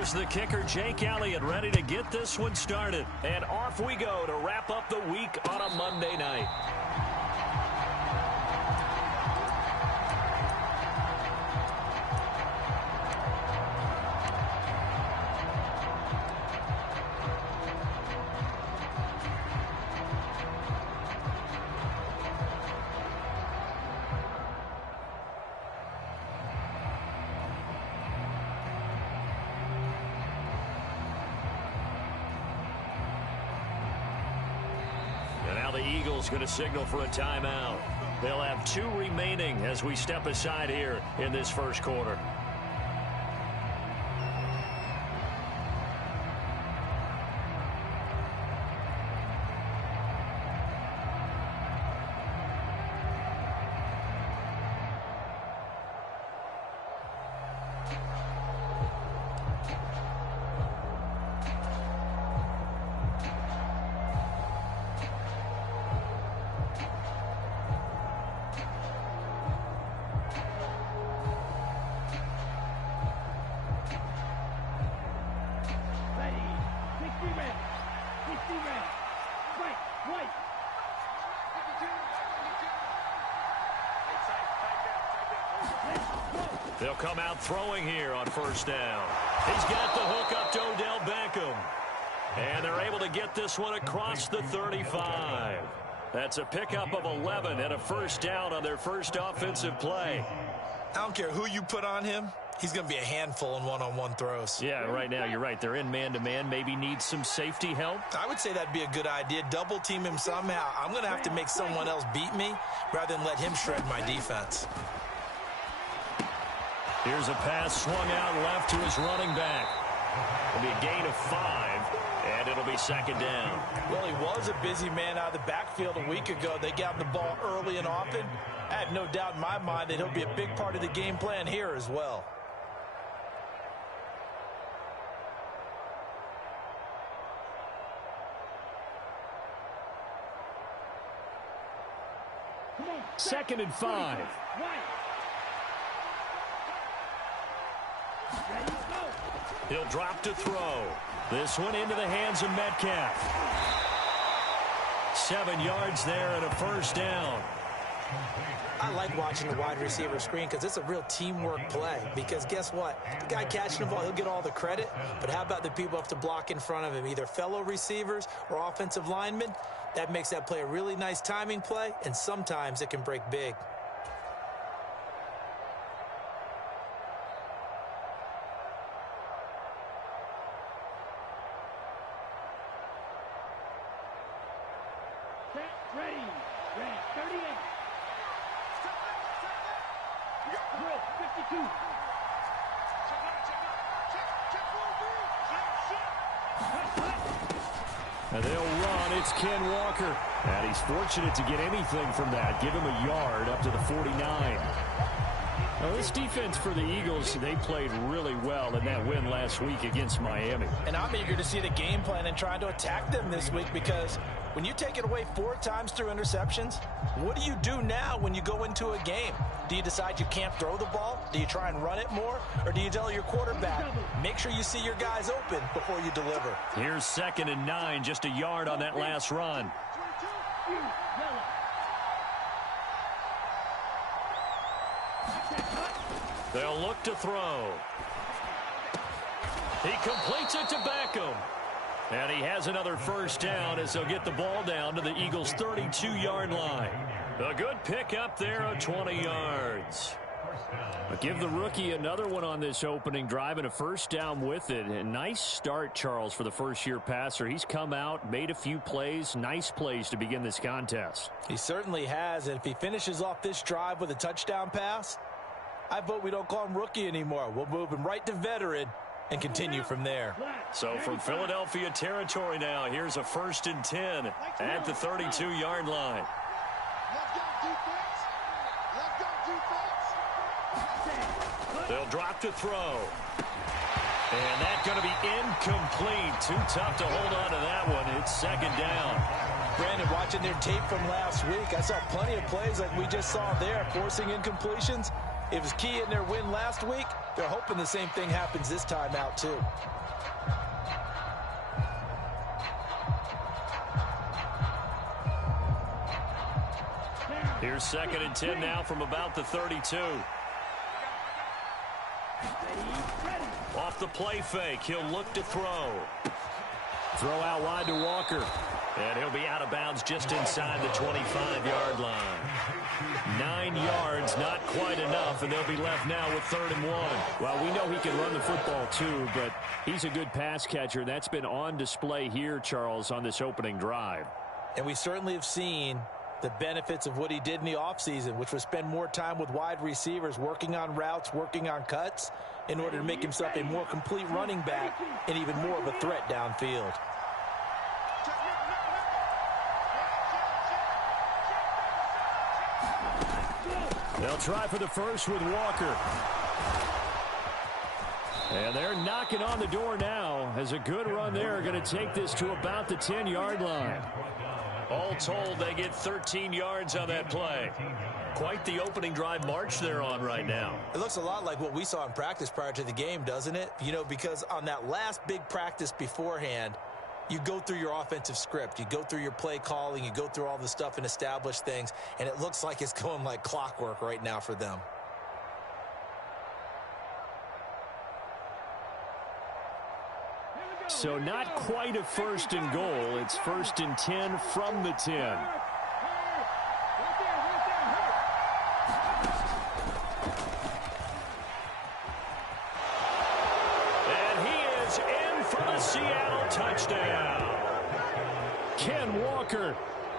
There's the kicker, Jake Elliott, ready to get this one started. And off we go to wrap up the week on a Monday night. The Eagles going to signal for a timeout. They'll have 2 remaining as we step aside here in this first quarter. They'll come out throwing here on first down. He's got the hook up to Odell Beckham. And they're able to get this one across the 35. That's a pickup of 11 and a first down on their first offensive play. I don't care who you put on him. He's going to be a handful in one-on-one throws. Yeah, right now, you're right. They're in man-to-man. Maybe need some safety help. I would say that'd be a good idea. Double team him somehow. I'm going to have to make someone else beat me rather than let him shred my defense. Here's a pass swung out left to his running back. It'll be a gain of 5, and it'll be second down. Well, he was a busy man out of the backfield a week ago. They got him the ball early and often. I have no doubt in my mind that he'll be a big part of the game plan here as well. Second and 5. He'll drop to throw. This one into the hands of Metcalf. 7 yards there and a first down. I like watching the wide receiver screen because it's a real teamwork play. Because guess what? The guy catching the ball, he'll get all the credit. But how about the people who have to block in front of him, either fellow receivers or offensive linemen? That makes that play a really nice timing play, and sometimes it can break big. And they'll run. It's Ken Walker. And he's fortunate to get anything from that. Give him a yard up to the 49. Now, this defense for the Eagles, they played really well in that win last week against Miami. And I'm eager to see the game plan and trying to attack them this week because when you take it away 4 times through interceptions, what do you do now when you go into a game? Do you decide you can't throw the ball? Do you try and run it more? Or do you tell your quarterback, make sure you see your guys open before you deliver? Here's 2nd and 9, just a yard on that last run. They'll look to throw. He completes it to Beckham. And he has another first down as they'll get the ball down to the Eagles' 32-yard line. A good pickup there of 20 yards. But give the rookie another one on this opening drive and a first down with it. A nice start, Charles, for the first-year passer. He's come out, made a few plays, nice plays to begin this contest. He certainly has, and if he finishes off this drive with a touchdown pass, I vote we don't call him rookie anymore. We'll move him right to veteran and continue from there. So from Philadelphia territory now, here's a 1st and 10 at the 32-yard line. They'll drop to throw. And that's going to be incomplete. Too tough to hold on to that one. It's 2nd down. Brandon, watching their tape from last week, I saw plenty of plays like we just saw there, forcing incompletions. It was key in their win last week. They're hoping the same thing happens this time out, too. Here's 2nd and 10 now from about the 32. Off the play fake, he'll look to throw. Throw out wide to Walker. And he'll be out of bounds just inside the 25-yard line. 9 yards, not quite enough, and they'll be left now with 3rd and 1. Well, we know he can run the football too, but he's a good pass catcher. That's been on display here, Charles, on this opening drive. And we certainly have seen the benefits of what he did in the offseason, which was spend more time with wide receivers, working on routes, working on cuts, in order to make himself a more complete running back and even more of a threat downfield. They'll try for the first with Walker. And they're knocking on the door now as a good run there. Going to take this to about the 10-yard line. All told, they get 13 yards on that play. Quite the opening drive march they're on right now. It looks a lot like what we saw in practice prior to the game, doesn't it? You know, because on that last big practice beforehand, you go through your offensive script. You go through your play calling. You go through all the stuff and establish things. And it looks like it's going like clockwork right now for them. So not quite a 1st and goal. It's 1st and 10 from the 10. And he is in for the Seattle touchdown. Ken Walker,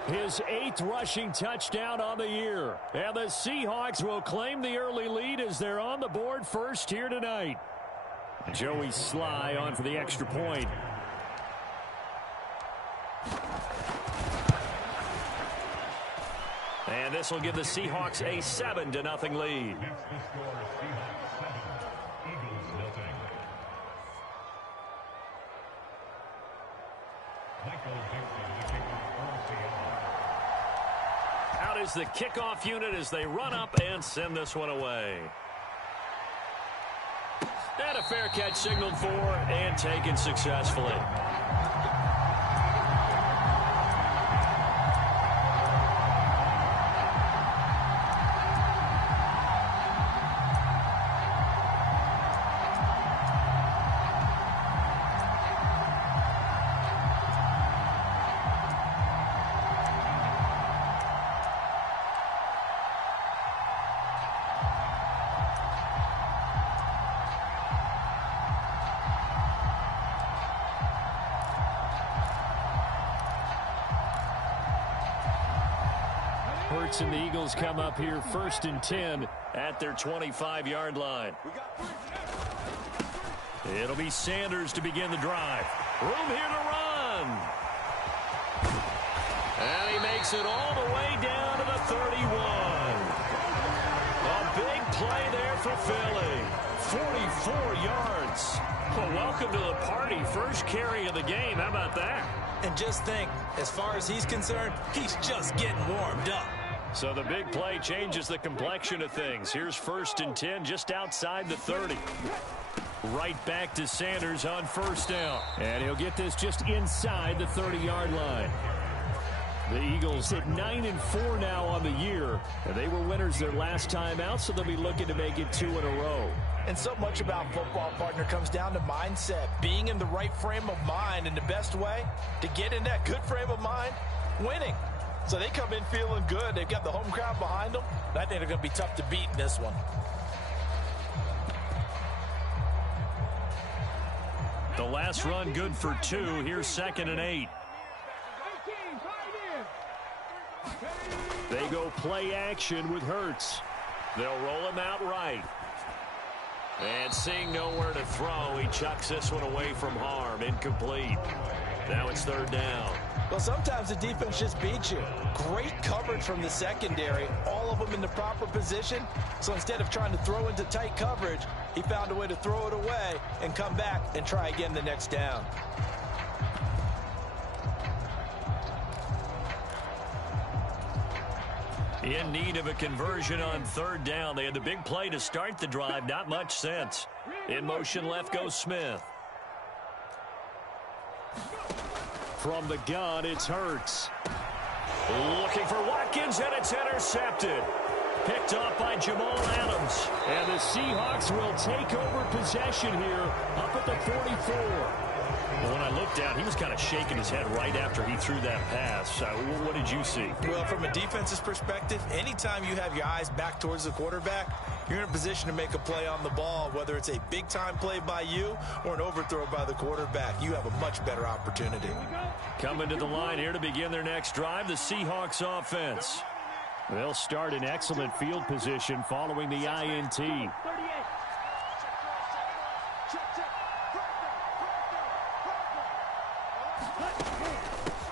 his 8th rushing touchdown on the year. And the Seahawks will claim the early lead as they're on the board first here tonight. Joey Sly on for the extra point. And this will give the Seahawks a 7-0 lead. Out is the kickoff unit as they run up and send this one away. And a fair catch signaled for and taken successfully. And the Eagles come up here 1st and 10 at their 25-yard line. It'll be Sanders to begin the drive. Room here to run. And he makes it all the way down to the 31. A big play there for Philly. 44 yards. Well, welcome to the party. First carry of the game. How about that? And just think, as far as he's concerned, he's just getting warmed up. So the big play changes the complexion of things. Here's 1st and 10 just outside the 30. Right back to Sanders on 1st down. And he'll get this just inside the 30-yard line. The Eagles at 9-4 now on the year. And they were winners their last time out, so they'll be looking to make it 2 in a row. And so much about football, partner, comes down to mindset. Being in the right frame of mind, and the best way to get in that good frame of mind, winning. So they come in feeling good. They've got the home crowd behind them. I think they're going to be tough to beat in this one. The last run good for 2. Here's 2nd and 8. They go play action with Hurts. They'll roll him out right. And seeing nowhere to throw, he chucks this one away from harm. Incomplete. Now it's 3rd down. Well, sometimes the defense just beats you. Great coverage from the secondary, all of them in the proper position. So instead of trying to throw into tight coverage, he found a way to throw it away and come back and try again the next down. In need of a conversion on third down. They had the big play to start the drive. Not much sense. In motion left goes Smith. From the gun, it's Hurts. Looking for Watkins, and it's intercepted. Picked off by Jamal Adams. And the Seahawks will take over possession here up at the 44. Well, when I looked down, he was kind of shaking his head right after he threw that pass. What did you see? Well, from a defense's perspective, anytime you have your eyes back towards the quarterback, you're in a position to make a play on the ball, whether it's a big-time play by you or an overthrow by the quarterback. You have a much better opportunity. Coming to the line here to begin their next drive, the Seahawks offense. They'll start in excellent field position following the INT.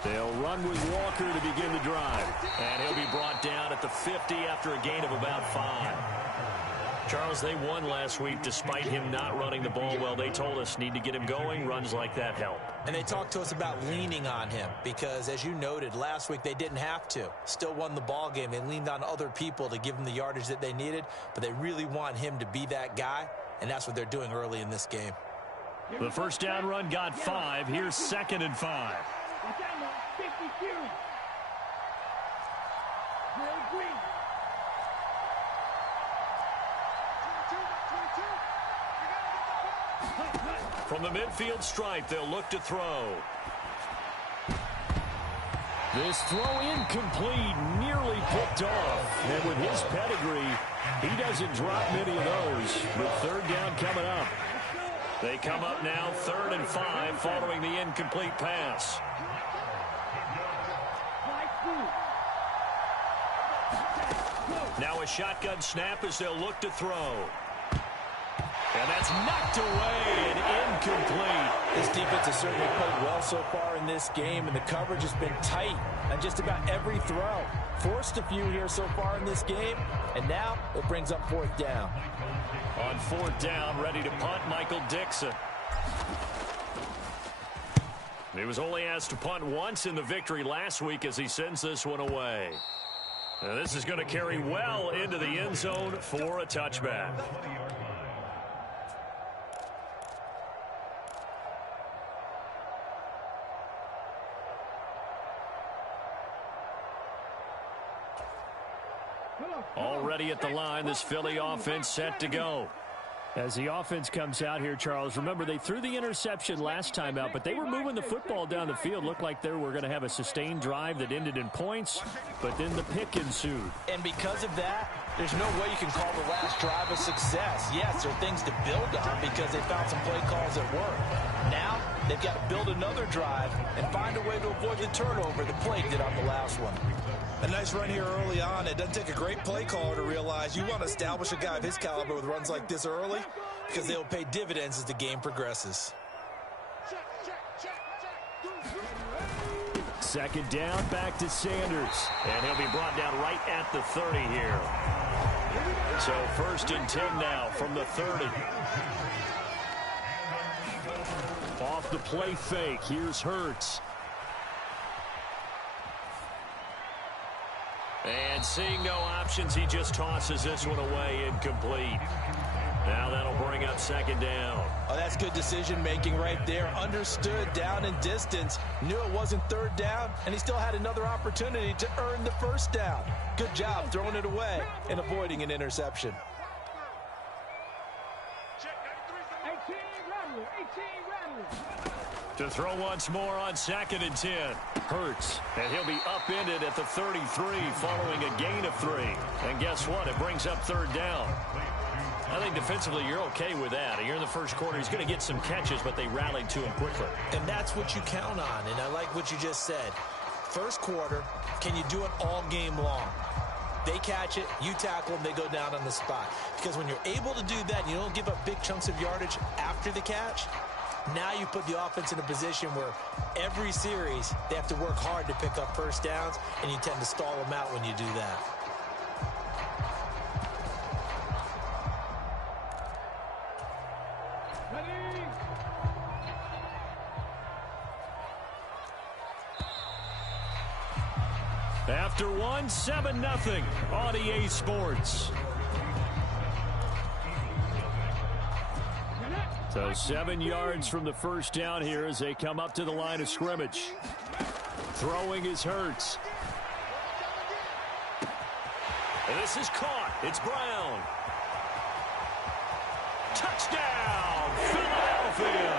They'll run with Walker to begin the drive. And he'll be brought down at the 50 after a gain of about 5. Charles, they won last week despite him not running the ball well. They told us need to get him going. Runs like that help. And they talked to us about leaning on him because, as you noted, last week they didn't have to. Still won the ball game. They leaned on other people to give them the yardage that they needed, but they really want him to be that guy, and that's what they're doing early in this game. The first down run got 5. Here's 2nd and 5. From the midfield stripe, they'll look to throw. This throw incomplete, nearly picked off. And with his pedigree, he doesn't drop many of those. With third down coming up. They come up now 3rd and 5 following the incomplete pass. Now a shotgun snap as they'll look to throw. And that's knocked away and incomplete. This defense has certainly played well so far in this game, and the coverage has been tight on just about every throw. Forced a few here so far in this game, and now it brings up 4th down. On 4th down, ready to punt, Michael Dixon. He was only asked to punt once in the victory last week as he sends this one away. Now this is going to carry well into the end zone for a touchback. Already at the line, this Philly offense set to go. As the offense comes out here, Charles, remember they threw the interception last time out, but they were moving the football down the field. Looked like they were going to have a sustained drive that ended in points, but then the pick ensued. And because of that, there's no way you can call the last drive a success. Yes, there are things to build on because they found some play calls that work. Now, they've got to build another drive and find a way to avoid the turnover the play did on the last one. A nice run here early on. It doesn't take a great play caller to realize you want to establish a guy of his caliber with runs like this early because they will pay dividends as the game progresses. 2nd down, back to Sanders. And he'll be brought down right at the 30 here. So 1st and 10 now from the 30. Off the play fake, here's Hurts. And seeing no options, he just tosses this one away, incomplete. Now that'll bring up 2nd down. Oh, that's good decision-making right there. Understood down and distance. Knew it wasn't 3rd down, and he still had another opportunity to earn the 1st down. Good job throwing it away and avoiding an interception. To throw once more on 2nd and 10. Hurts. And he'll be upended at the 33 following a gain of 3. And guess what? It brings up 3rd down. I think defensively you're okay with that. You're in the first quarter. He's going to get some catches, but they rallied to him quickly. And that's what you count on, and I like what you just said. First quarter, can you do it all game long? They catch it, you tackle them, they go down on the spot. Because when you're able to do that, you don't give up big chunks of yardage after the catch. Now you put the offense in a position where every series they have to work hard to pick up 1st downs, and you tend to stall them out when you do that. after one, 7-0 on EA Sports. So 7 yards from the first down here as they come up to the line of scrimmage. Throwing is Hurts. And this is caught. It's Brown. Touchdown, Philadelphia.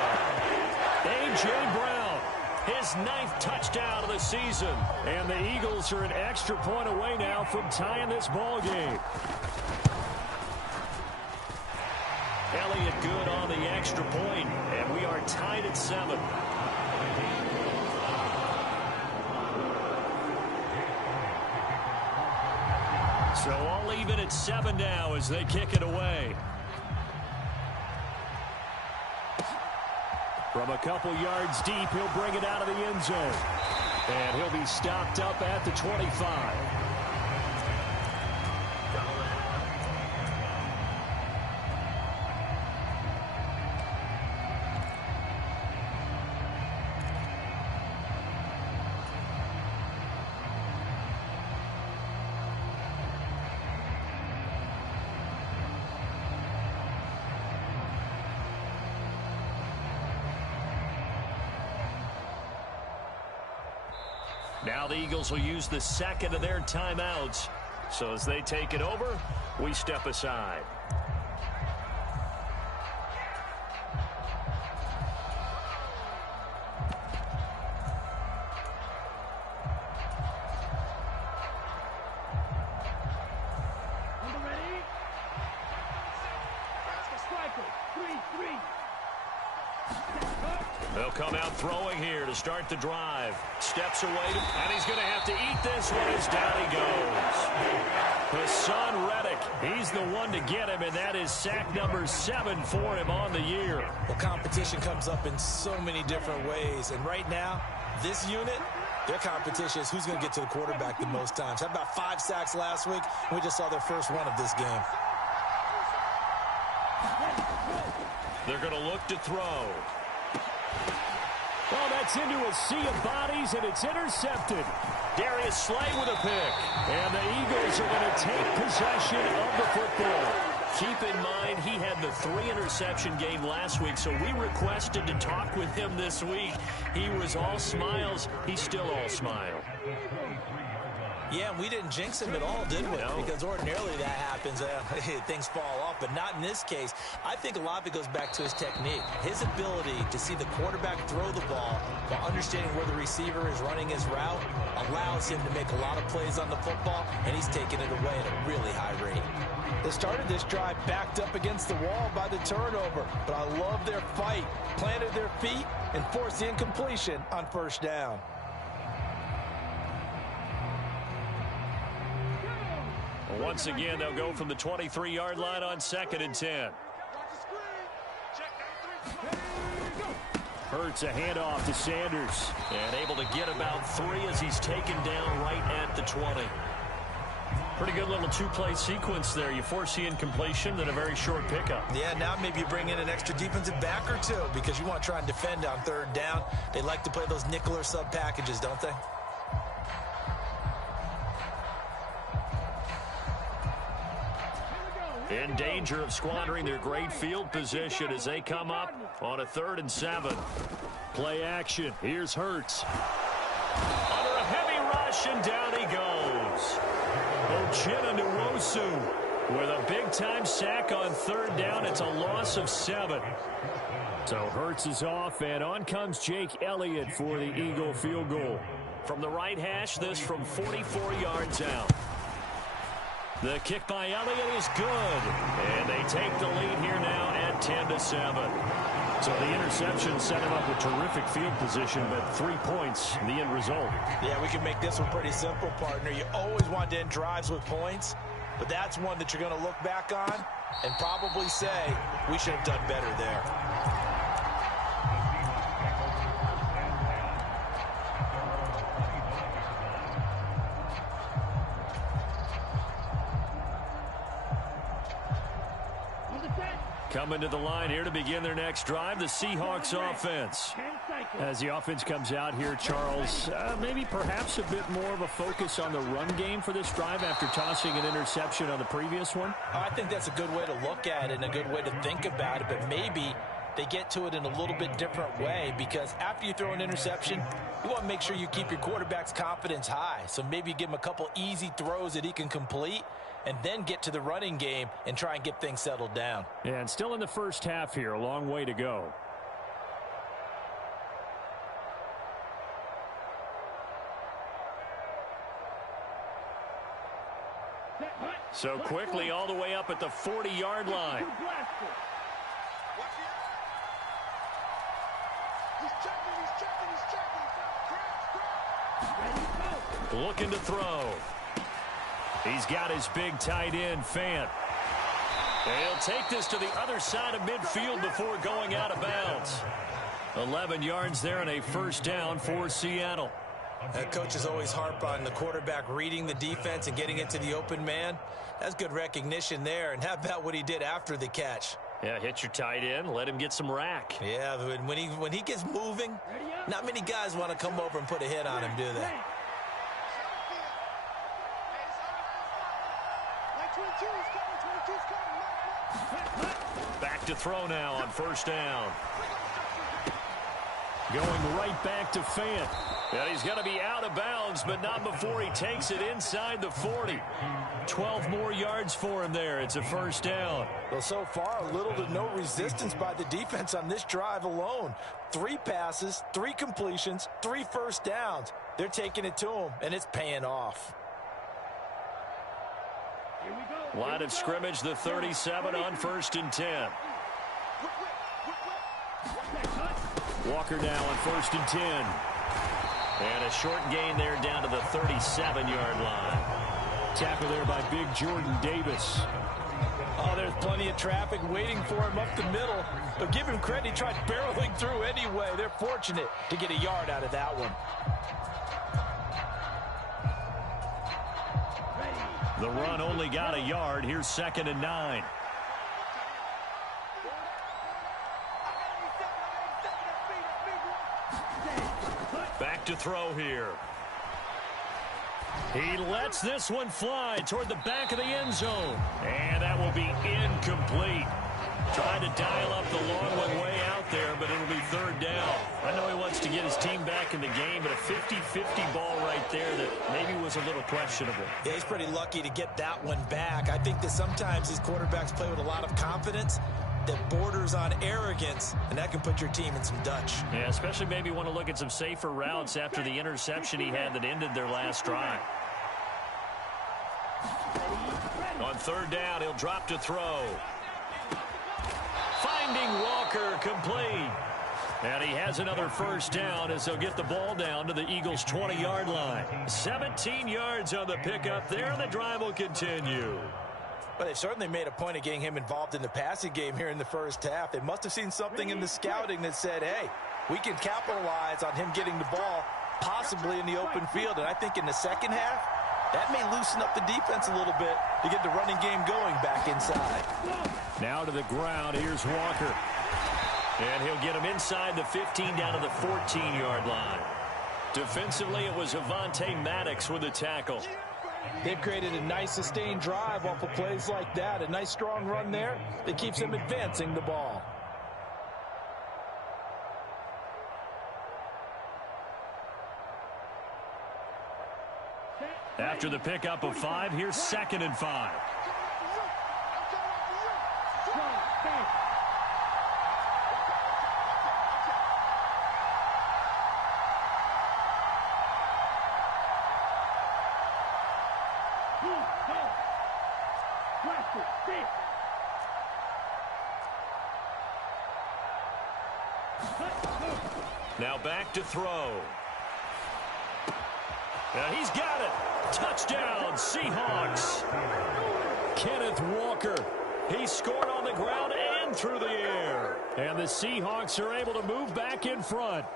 A.J. Brown, his 9th touchdown of the season. And the Eagles are an extra point away now from tying this ball game. Elliott good on the extra point, and we are tied at 7. So all even at 7 now as they kick it away. From a couple yards deep, he'll bring it out of the end zone. And he'll be stopped up at the 25. Now the Eagles will use the second of their timeouts. So as they take it over, we step aside. They'll come out throwing here to start the drive. Steps away, and he's going to have to eat this one as down he goes. Hassan Reddick, he's the one to get him, and that is sack number 7 for him on the year. Well, competition comes up in so many different ways, and right now, this unit, their competition is who's going to get to the quarterback the most times. How about 5 sacks last week? We just saw their first one of this game. They're going to look to throw. Well, that's into a sea of bodies, and it's intercepted. Darius Slay with a pick. And the Eagles are going to take possession of the football. Keep in mind, he had the 3-interception game last week, so we requested to talk with him this week. He was all smiles. He's still all smile. Yeah, we didn't jinx him at all, did we? No. Because ordinarily that happens. Things fall off, but not in this case. I think a lot of it goes back to his technique. His ability to see the quarterback throw the ball while understanding where the receiver is running his route allows him to make a lot of plays on the football, and he's taking it away at a really high rate. They started this drive backed up against the wall by the turnover, but I love their fight. Planted their feet and forced the incompletion on first down. Once again, they'll go from the 23-yard line on 2nd and 10. Hurts a handoff to Sanders. And able to get about 3 as he's taken down right at the 20. Pretty good little 2-play sequence there. You force the incompletion, then a very short pickup. Yeah, now maybe you bring in an extra defensive back or two because you want to try and defend on 3rd down. They like to play those nickel or sub packages, don't they? In danger of squandering their great field position as they come up on a 3rd and 7. Play action. Here's Hurts. Under a heavy rush, and down he goes. Uchenna Nwosu with a big-time sack on 3rd down. It's a loss of 7. So Hurts is off, and on comes Jake Elliott for the Eagle field goal. From the right hash, this from 44 yards out. The kick by Elliott is good. And they take the lead here now at 10-7. So the interception set him up with terrific field position, but 3 points, the end result. Yeah, we can make this one pretty simple, partner. You always want to end drives with points, but that's one that you're going to look back on and probably say, we should have done better there. Coming to the line here to begin their next drive, the Seahawks offense. As the offense comes out here, Charles, maybe perhaps a bit more of a focus on the run game for this drive after tossing an interception on the previous one? I think that's a good way to look at it and a good way to think about it, but maybe they get to it in a little bit different way, because after you throw an interception, you want to make sure you keep your quarterback's confidence high. So maybe give him a couple easy throws that he can complete and then get to the running game and try and get things settled down. Yeah, and still in the first half here, a long way to go. So quickly all the way up at the 40-yard line. Looking to throw. He's got his big tight end, Fant. He'll take this to the other side of midfield before going out of bounds. 11 yards there and a first down for Seattle. Coaches always harp on the quarterback reading the defense and getting it to the open man. That's good recognition there. And how about what he did after the catch? Yeah, hit your tight end, let him get some rack. Yeah, when he gets moving, not many guys want to come over and put a hit on him, do they? Back to throw now on first down. Going right back to Fant. And he's going to be out of bounds, but not before he takes it inside the 40. 12 more yards for him there. It's a first down. Well, so far, little to no resistance by the defense on this drive alone. 3 passes, 3 completions, 3 first downs. They're taking it to him, and it's paying off. Line of scrimmage, the 37 on first and 10. Walker now on first and 10. And a short gain there down to the 37-yard line. Tackle there by big Jordan Davis. Oh, there's plenty of traffic waiting for him up the middle. But give him credit, he tried barreling through anyway. They're fortunate to get a yard out of that one. The run only got a yard. Here's 2nd and 9. Back to throw here. He lets this one fly toward the back of the end zone. And that will be incomplete. Trying to dial up the long one way out there, but it'll be 3rd down. I know he wants to get his team back in the game, but a 50-50 ball right there that maybe was a little questionable. Yeah, he's pretty lucky to get that one back. I think that sometimes these quarterbacks play with a lot of confidence that borders on arrogance, and that can put your team in some Dutch. Yeah, especially maybe want to look at some safer routes after the interception he had that ended their last drive. On 3rd down, he'll drop to throw. Finding Walker, complete. And he has another first down as they'll get the ball down to the Eagles' 20-yard line. 17 yards on the pickup there, and the drive will continue. Well, they've certainly made a point of getting him involved in the passing game here in the first half. They must have seen something in the scouting that said, hey, we can capitalize on him getting the ball, possibly in the open field. And I think in the second half, that may loosen up the defense a little bit to get the running game going back inside. Now to the ground. Here's Walker. And he'll get him inside the 15 down to the 14-yard line. Defensively, it was Avonte Maddox with the tackle. They've created a nice sustained drive off of plays like that. A nice strong run there that keeps them advancing the ball. After the pickup of 5, here's 2nd and 5. Now back to throw. And he's got it. Touchdown, Seahawks. Kenneth Walker. He scored on the ground and through the air. And the Seahawks are able to move back in front.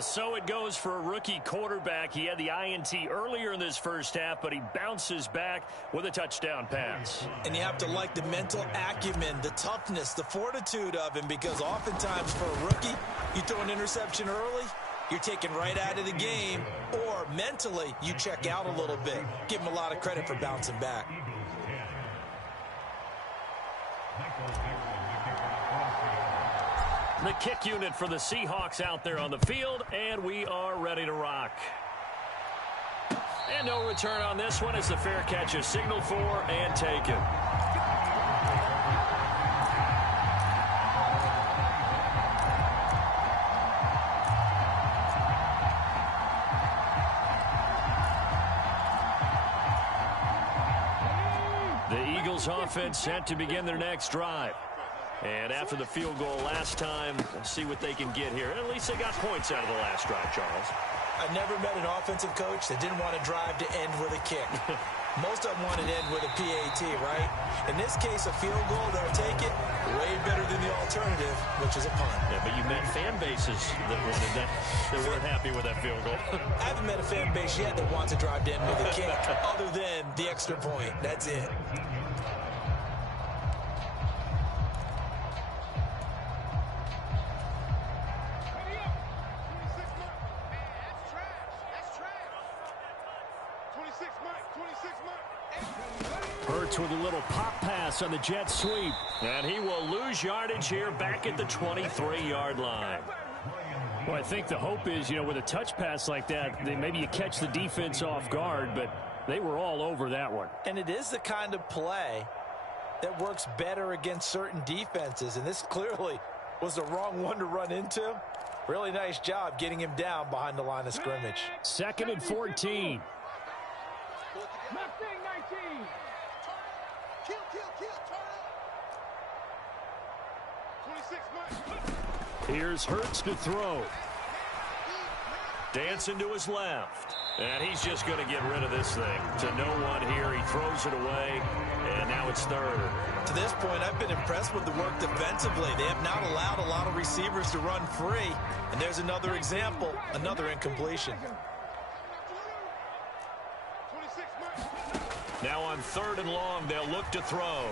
So it goes for a rookie quarterback. He had the INT earlier in this first half, but he bounces back with a touchdown pass. And you have to like the mental acumen, the toughness, the fortitude of him, because oftentimes for a rookie, you throw an interception early, you're taken right out of the game, or mentally you check out a little bit. Give him a lot of credit for bouncing back. The kick unit for the Seahawks out there on the field, and we are ready to rock. And no return on this one as the fair catch is signaled for and taken. The Eagles offense set to begin their next drive. And after the field goal last time, we'll see what they can get here. At least they got points out of the last drive, Charles. I never met an offensive coach that didn't want to drive to end with a kick. Most of them want to end with a PAT, right? In this case, a field goal, they'll take it way better than the alternative, which is a punt. Yeah, but you met fan bases that wanted that. They weren't happy with that field goal. I haven't met a fan base yet that wants to drive to end with a kick, other than the extra point. That's it. Hurts with a little pop pass on the jet sweep. And he will lose yardage here back at the 23-yard line. Well, I think the hope is, with a touch pass like that, maybe you catch the defense off guard, but they were all over that one. And it is the kind of play that works better against certain defenses, and this clearly was the wrong one to run into. Really nice job getting him down behind the line of scrimmage. 2nd and 14. Here's Hurts to throw. Dancing to his left. And he's just going to get rid of this thing. To no one here. He throws it away. And now it's 3rd. To this point, I've been impressed with the work defensively. They have not allowed a lot of receivers to run free. And there's another example, another incompletion. Now on 3rd and long, they'll look to throw.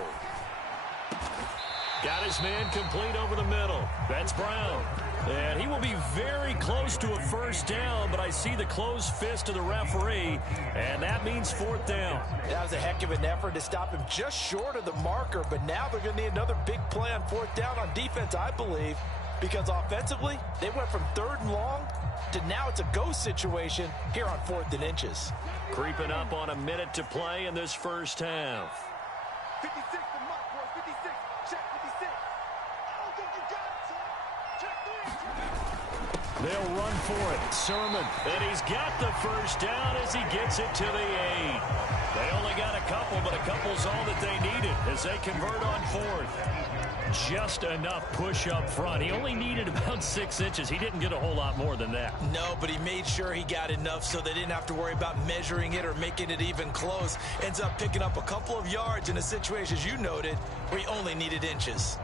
Got his man complete over the middle. That's Brown. And he will be very close to a first down, but I see the closed fist of the referee, and that means 4th down. That was a heck of an effort to stop him just short of the marker, but now they're going to need another big play on 4th down on defense, I believe, because offensively, they went from 3rd and long to now it's a go situation here on 4th and inches. Creeping up on a minute to play in this first half. 56 to mark, boys. 56. Check 56. I don't think you got it, son. Check 3. They'll run for it. Sermon. And he's got the first down as he gets it to the 8. They only got a couple, but a couple's all that they needed as they convert on 4th. Just enough push up front. He only needed about 6 inches. He didn't get a whole lot more than that. No, but he made sure he got enough so they didn't have to worry about measuring it or making it even close. Ends up picking up a couple of yards in a situation, as you noted, where he only needed inches.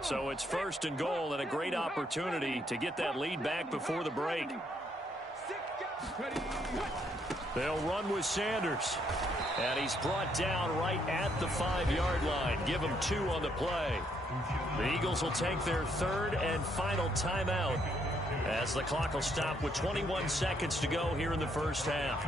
So it's 1st and goal and a great opportunity to get that lead back before the break. They'll run with Sanders. And he's brought down right at the 5-yard line. Give him 2 on the play. The Eagles will take their 3rd and final timeout as the clock will stop with 21 seconds to go here in the first half.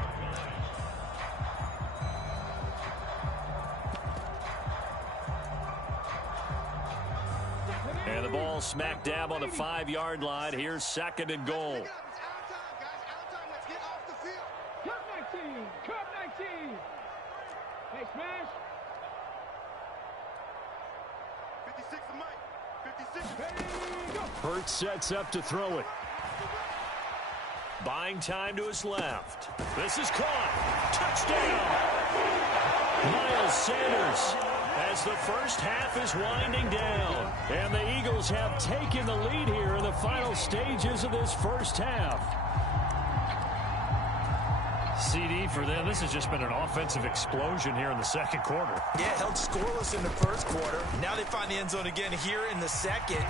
And the ball smack dab on the 5-yard line. Here's 2nd and goal. Hurts sets up to throw it. Buying time to his left. This is caught. Touchdown! Miles Sanders as the first half is winding down. And the Eagles have taken the lead here in the final stages of this first half. CD for them. This has just been an offensive explosion here in the second quarter. Yeah, held scoreless in the first quarter. Now they find the end zone again here in the second.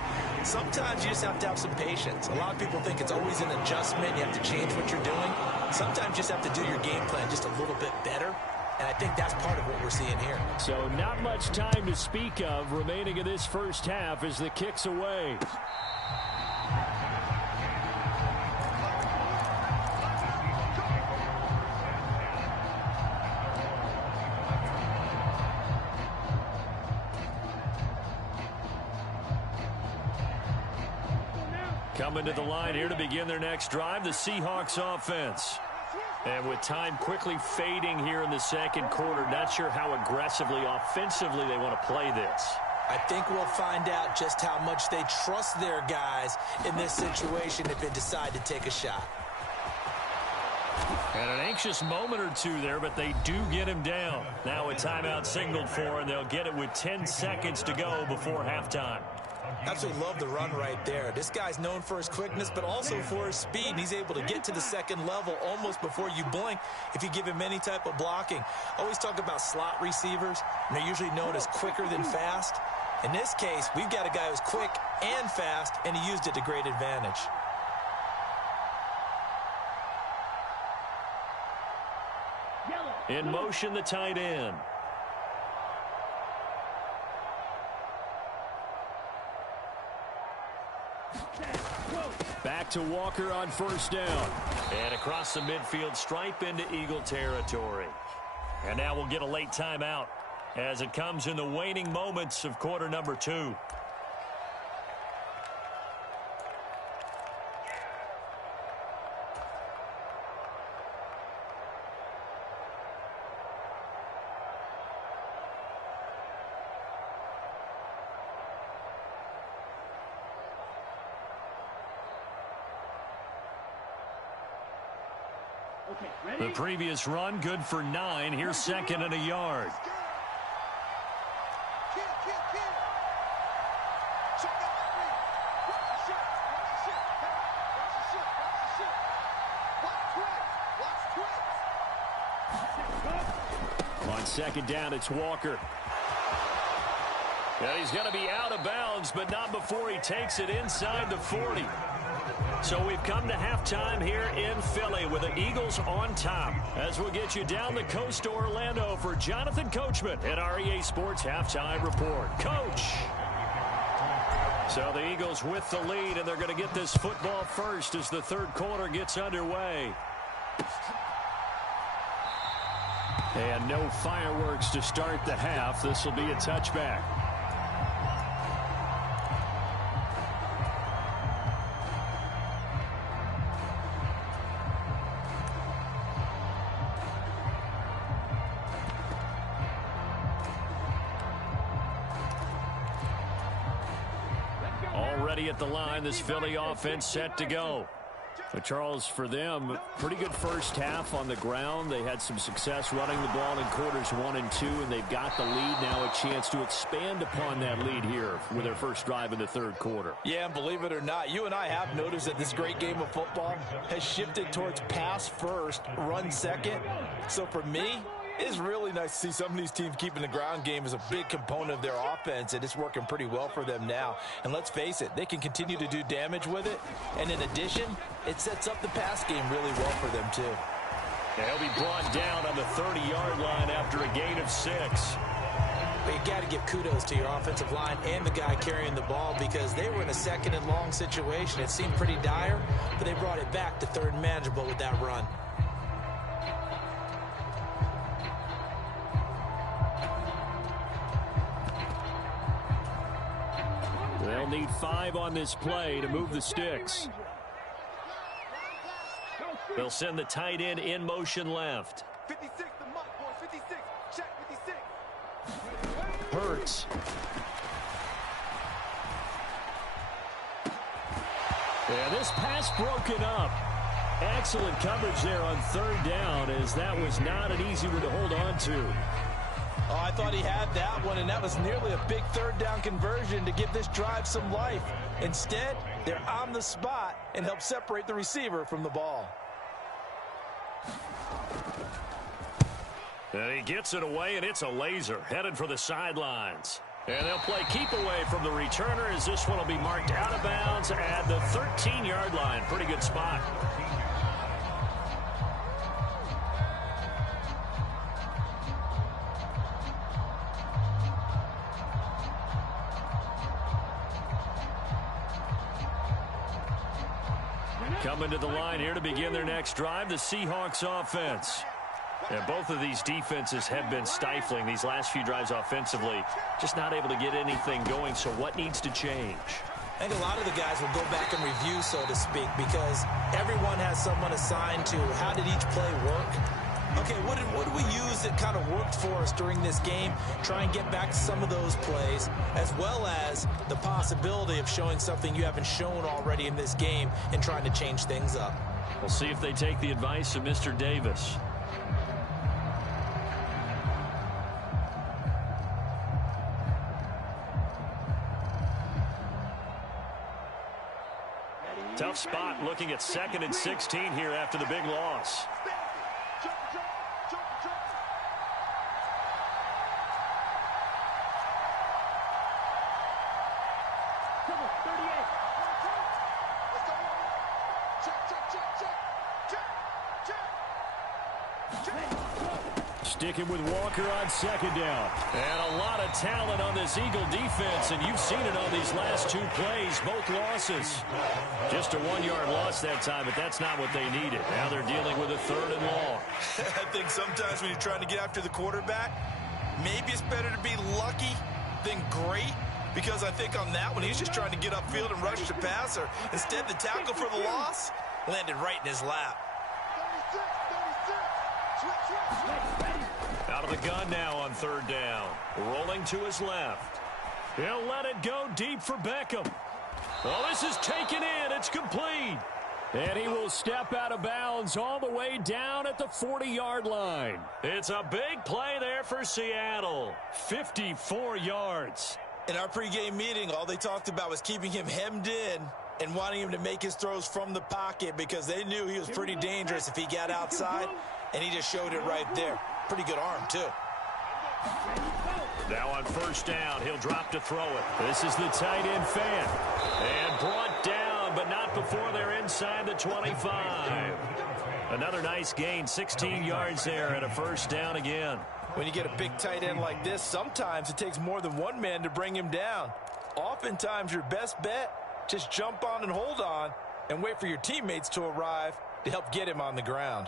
Sometimes you just have to have some patience. A lot of people think it's always an adjustment. You have to change what you're doing. Sometimes you just have to do your game plan just a little bit better. And I think that's part of what we're seeing here. So not much time to speak of remaining in this first half as the kick's away. Coming to the line here to begin their next drive, the Seahawks offense. And with time quickly fading here in the second quarter, not sure how aggressively, offensively they want to play this. I think we'll find out just how much they trust their guys in this situation if they decide to take a shot. And an anxious moment or two there, but they do get him down. Now a timeout signaled for, and they'll get it with 10 seconds to go before halftime. Absolutely love the run right there. This guy's known for his quickness, but also for his speed. And he's able to get to the second level almost before you blink if you give him any type of blocking. I always talk about slot receivers, and they're usually known as quicker than fast. In this case, we've got a guy who's quick and fast, and he used it to great advantage. In motion, the tight end. Back to Walker on first down. And across the midfield stripe into Eagle territory. And now we'll get a late timeout as it comes in the waning moments of quarter number 2. The previous run, good for 9. Here's second and a yard. On second down, it's Walker. And he's going to be out of bounds, but not before he takes it inside the 40. So we've come to halftime here in Philly with the Eagles on top. As we'll get you down the coast to Orlando for Jonathan Coachman at our EA Sports Halftime Report. Coach! So the Eagles with the lead, and they're going to get this football first as the third quarter gets underway. And no fireworks to start the half. This will be a touchback. Already at the line, this Philly offense set to go. But Charles, for them, pretty good first half on the ground. They had some success running the ball in quarters 1 and 2, and they've got the lead now, a chance to expand upon that lead here with their first drive in the third quarter. Yeah, and believe it or not, you and I have noticed that this great game of football has shifted towards pass first, run second. So for me, it's really nice to see some of these teams keeping the ground game as a big component of their offense, and it's working pretty well for them now. And let's face it, they can continue to do damage with it. And in addition, it sets up the pass game really well for them, too. And he'll be brought down on the 30-yard line after a gain of 6. But you got to give kudos to your offensive line and the guy carrying the ball because they were in a second and long situation. It seemed pretty dire, but they brought it back to third and manageable with that run. They'll need 5 on this play to move the sticks. They'll send the tight end in motion left. 56, the mark, boys. 56. Check 56. Hurts. Yeah, this pass broken up. Excellent coverage there on third down, as that was not an easy one to hold on to. Oh, I thought he had that one, and that was nearly a big third down conversion to give this drive some life. Instead, they're on the spot and help separate the receiver from the ball. And he gets it away, and it's a laser headed for the sidelines. And they'll play keep away from the returner as this one will be marked out of bounds at the 13-yard line. Pretty good spot. Coming to the line here to begin their next drive, the Seahawks offense. And both of these defenses have been stifling these last few drives offensively. Just not able to get anything going, so what needs to change? I think a lot of the guys will go back and review, so to speak, because everyone has someone assigned to how did each play work. Okay, what did we use that kind of worked for us during this game? Try and get back to some of those plays, as well as the possibility of showing something you haven't shown already in this game and trying to change things up. We'll see if they take the advice of Mr. Davis. Tough spot looking at 2nd and 16 here after the big loss. Sticking with Walker on 2nd down. And a lot of talent on this Eagle defense, and you've seen it on these last 2 plays, both losses. Just a 1-yard loss that time, but that's not what they needed. Now they're dealing with a 3rd and long. I think sometimes when you're trying to get after the quarterback, maybe it's better to be lucky than great, because I think on that one, he's just trying to get upfield and rush the passer. Instead, the tackle for the loss landed right in his lap. Out of the gun now on 3rd down. Rolling to his left. He'll let it go deep for Beckham. Well, this is taken in. It's complete. And he will step out of bounds all the way down at the 40-yard line. It's a big play there for Seattle. 54 yards. In our pregame meeting, all they talked about was keeping him hemmed in and wanting him to make his throws from the pocket because they knew he was pretty dangerous if he got outside, and he just showed it right there. Pretty good arm, too. Now on 1st down, he'll drop to throw it. This is the tight end fan. And brought down, but not before they're inside the 25. Another nice gain, 16 yards there and a 1st down again. When you get a big tight end like this, sometimes it takes more than one man to bring him down. Oftentimes, your best bet, just jump on and hold on and wait for your teammates to arrive to help get him on the ground.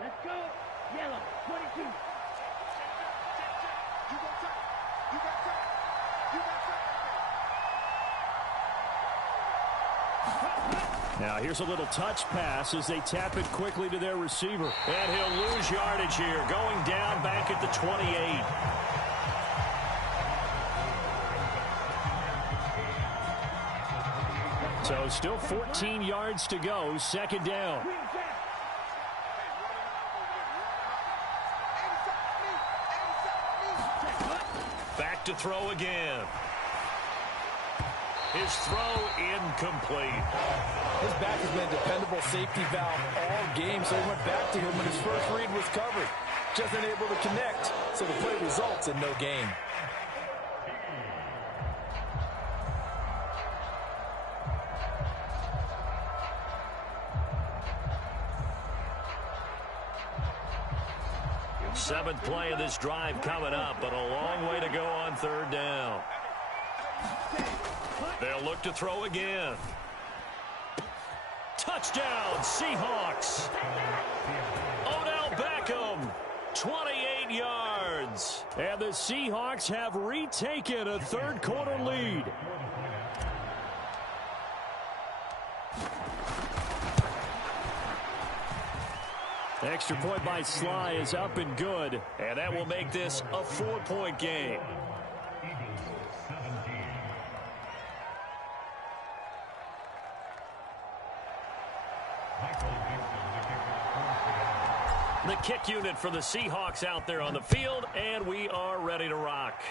Let's go. Yellow, 22. You go tight. You got tight. You got tight. Now here's a little touch pass as they tap it quickly to their receiver. And he'll lose yardage here, going down back at the 28. So still 14 yards to go, 2nd down. Back to throw again. His throw incomplete. His back has been a dependable safety valve all game, so he went back to him when his first read was covered. Just unable to connect, so the play results in no gain. Seventh play of this drive coming up, but a long way to go on 3rd down. They'll look to throw again. Touchdown, Seahawks. Odell Beckham, 28 yards. And the Seahawks have retaken a 3rd quarter lead. Extra point by Sly is up and good. And that will make this a 4-point game. The kick unit for the Seahawks out there on the field, and we are ready to rock.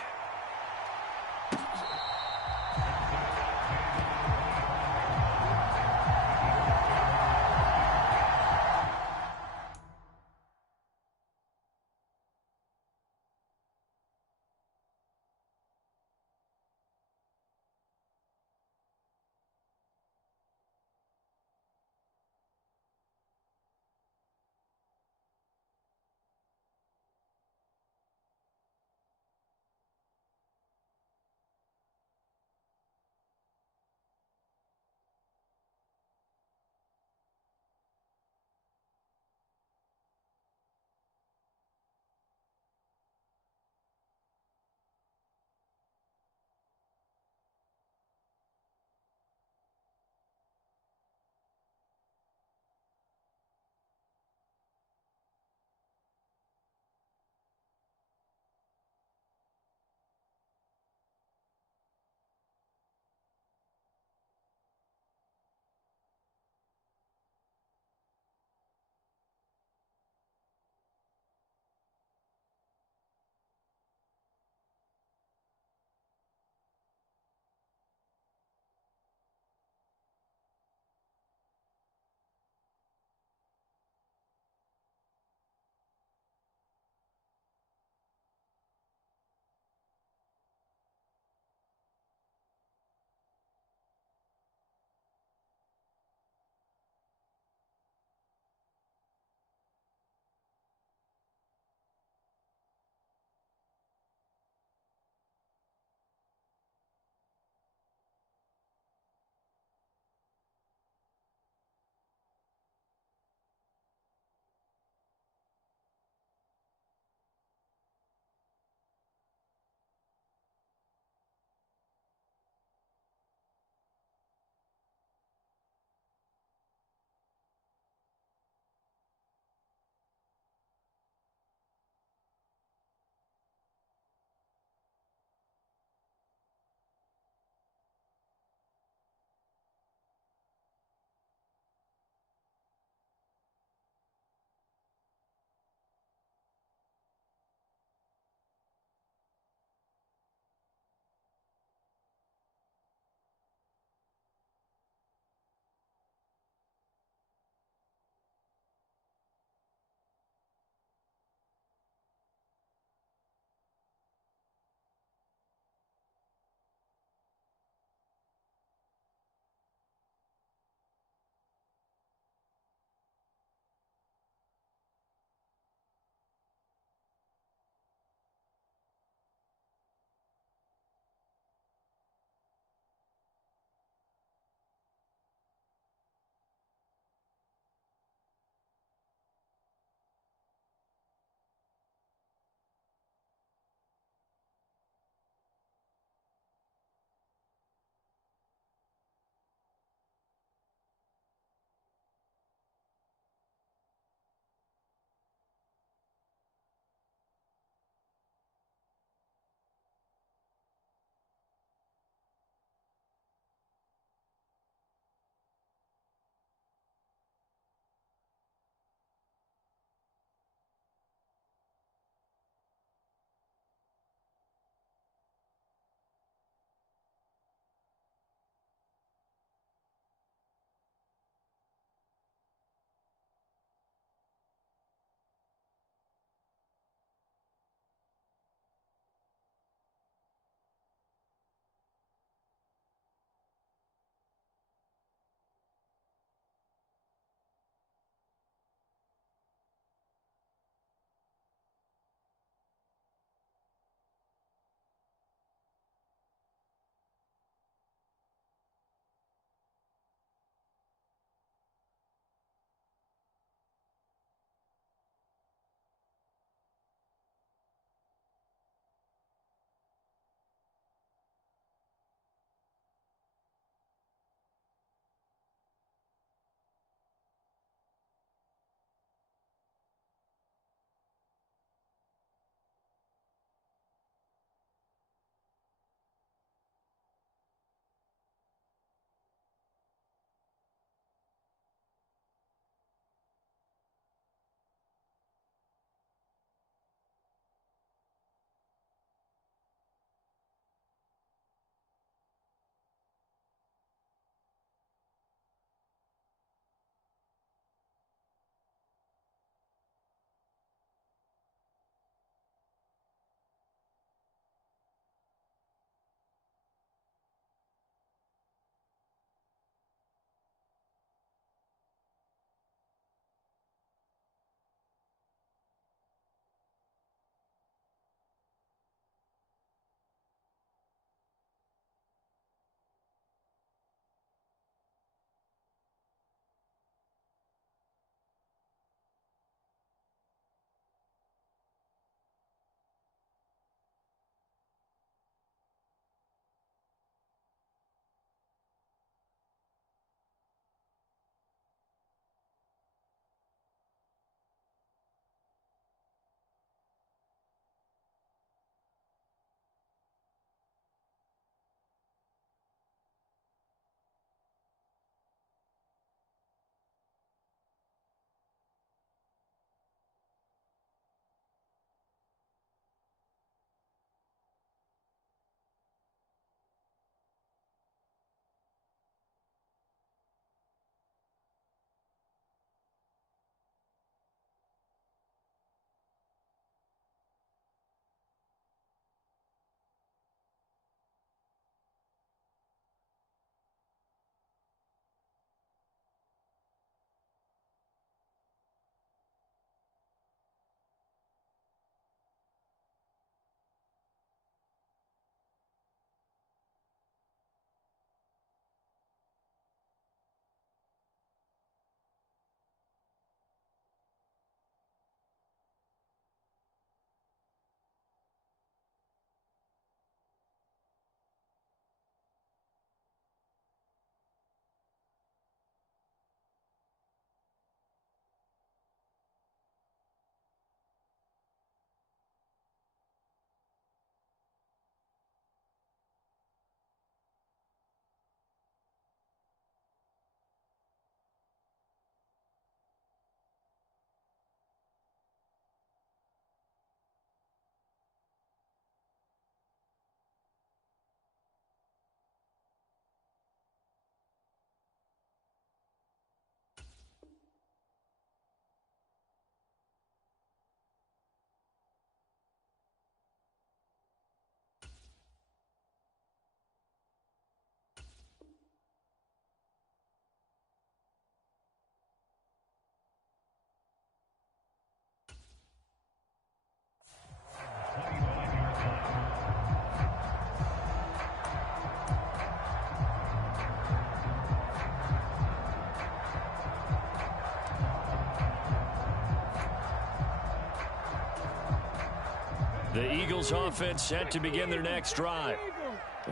The Eagles offense set to begin their next drive.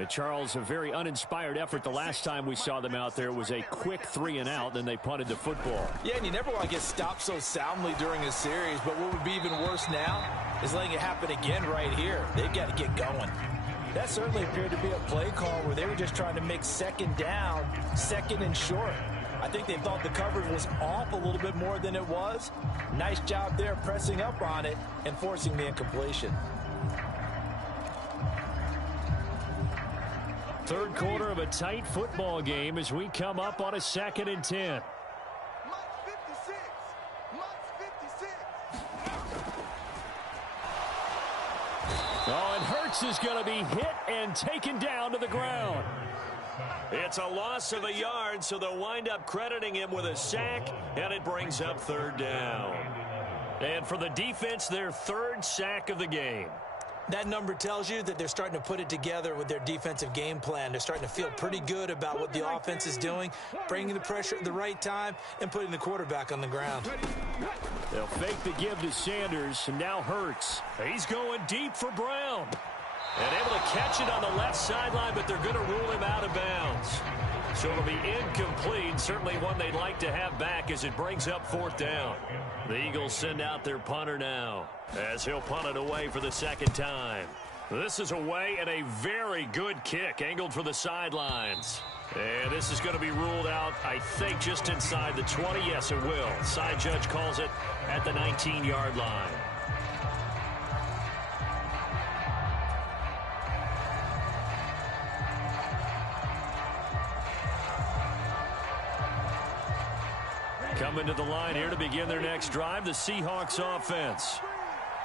Charles, a very uninspired effort. The last time we saw them out there was a quick 3-and-out, then they punted the football. Yeah, and you never want to get stopped so soundly during a series, but what would be even worse now is letting it happen again right here. They've got to get going. That certainly appeared to be a play call where they were just trying to make second down, second and short. I think they thought the coverage was off a little bit more than it was. Nice job there pressing up on it and forcing the incompletion. Third quarter of a tight football game as we come up on a 2nd and 10. Mott's 56. Mott's 56. Oh, and Hurts is going to be hit and taken down to the ground. It's a loss of a yard, so they'll wind up crediting him with a sack, and it brings up 3rd down. And for the defense, their 3rd sack of the game. That number tells you that they're starting to put it together with their defensive game plan. They're starting to feel pretty good about what the offense is doing, bringing the pressure at the right time, and putting the quarterback on the ground. They'll fake the give to Sanders, and now Hurts. He's going deep for Brown. And able to catch it on the left sideline, but they're going to rule him out of bounds. So it'll be incomplete, certainly one they'd like to have back as it brings up 4th down. The Eagles send out their punter now as he'll punt it away for the 2nd time. This is away and a very good kick angled for the sidelines. And this is going to be ruled out, I think, just inside the 20. Yes, it will. Side judge calls it at the 19-yard line. Coming to the line here to begin their next drive, the Seahawks offense.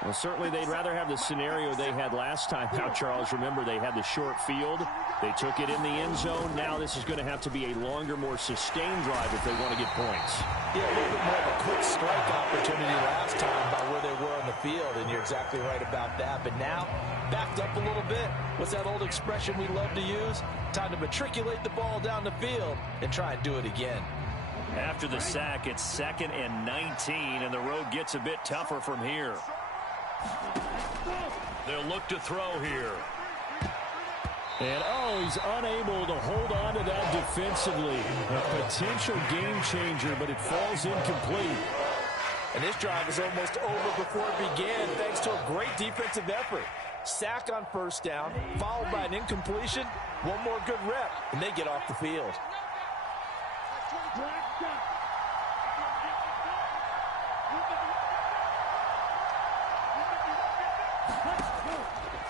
Well, certainly they'd rather have the scenario they had last time. Now, Charles, remember, they had the short field. They took it in the end zone. Now this is going to have to be a longer, more sustained drive if they want to get points. Yeah, a little bit more of a quick strike opportunity last time by where they were on the field, and you're exactly right about that. But now, backed up a little bit. What's that old expression we love to use? Time to matriculate the ball down the field and try and do it again. After the sack, it's 2nd and 19, and the road gets a bit tougher from here. They'll look to throw here. And, he's unable to hold on to that defensively. A potential game changer, but it falls incomplete. And this drive is almost over before it began thanks to a great defensive effort. Sack on 1st down, followed by an incompletion. One more good rep, and they get off the field.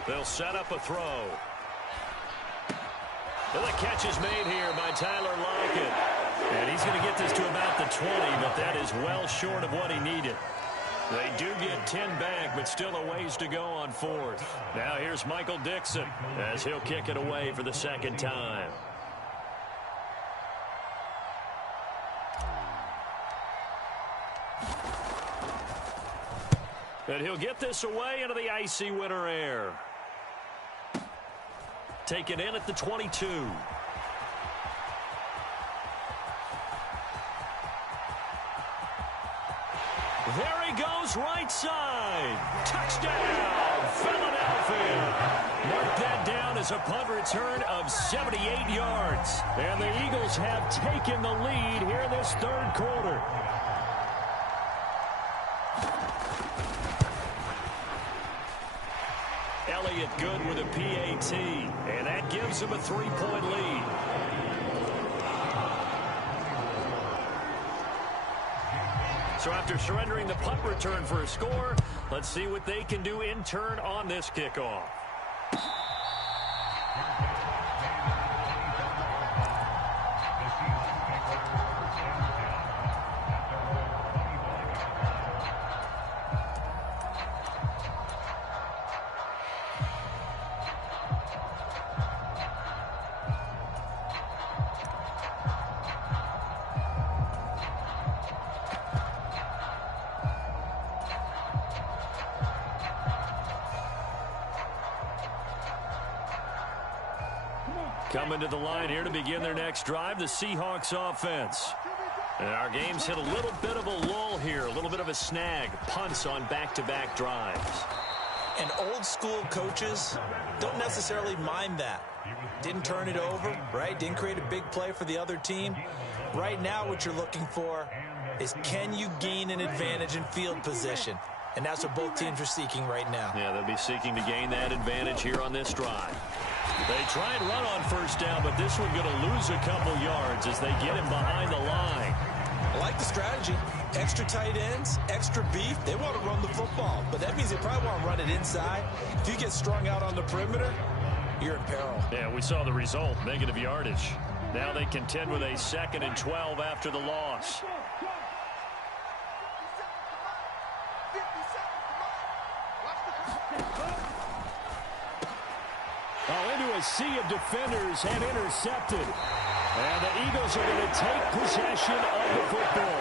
They'll set up a throw. And the catch is made here by Tyler Lockett. And he's going to get this to about the 20, but that is well short of what he needed. They do get 10 back, but still a ways to go on 4th. Now here's Michael Dixon as he'll kick it away for the 2nd time. And he'll get this away into the icy winter air. Taken in at the 22. There he goes, right side. Touchdown, Philadelphia. Mark that down as a punt return of 78 yards. And the Eagles have taken the lead here in this 3rd quarter. Elliott good with a PAT, and that gives him a 3-point lead. So after surrendering the punt return for a score, let's see what they can do in turn on this kickoff. Coming to the line here to begin their next drive, the Seahawks offense. And our game's hit a little bit of a lull here, a little bit of a snag. Punts on back-to-back drives. And old school coaches don't necessarily mind that. Didn't turn it over, right? Didn't create a big play for the other team. Right now what you're looking for is, can you gain an advantage in field position? And that's what both teams are seeking right now. Yeah, they'll be seeking to gain that advantage here on this drive. They try and run on first down, but this one going to lose a couple yards as they get him behind the line. I like the strategy. Extra tight ends, extra beef. They want to run the football, but that means they probably want to run it inside. If you get strung out on the perimeter, you're in peril. Yeah, we saw the result, negative yardage. Now they contend with a 2nd and 12 after the loss. Into a sea of defenders and intercepted. And the Eagles are going to take possession of the football.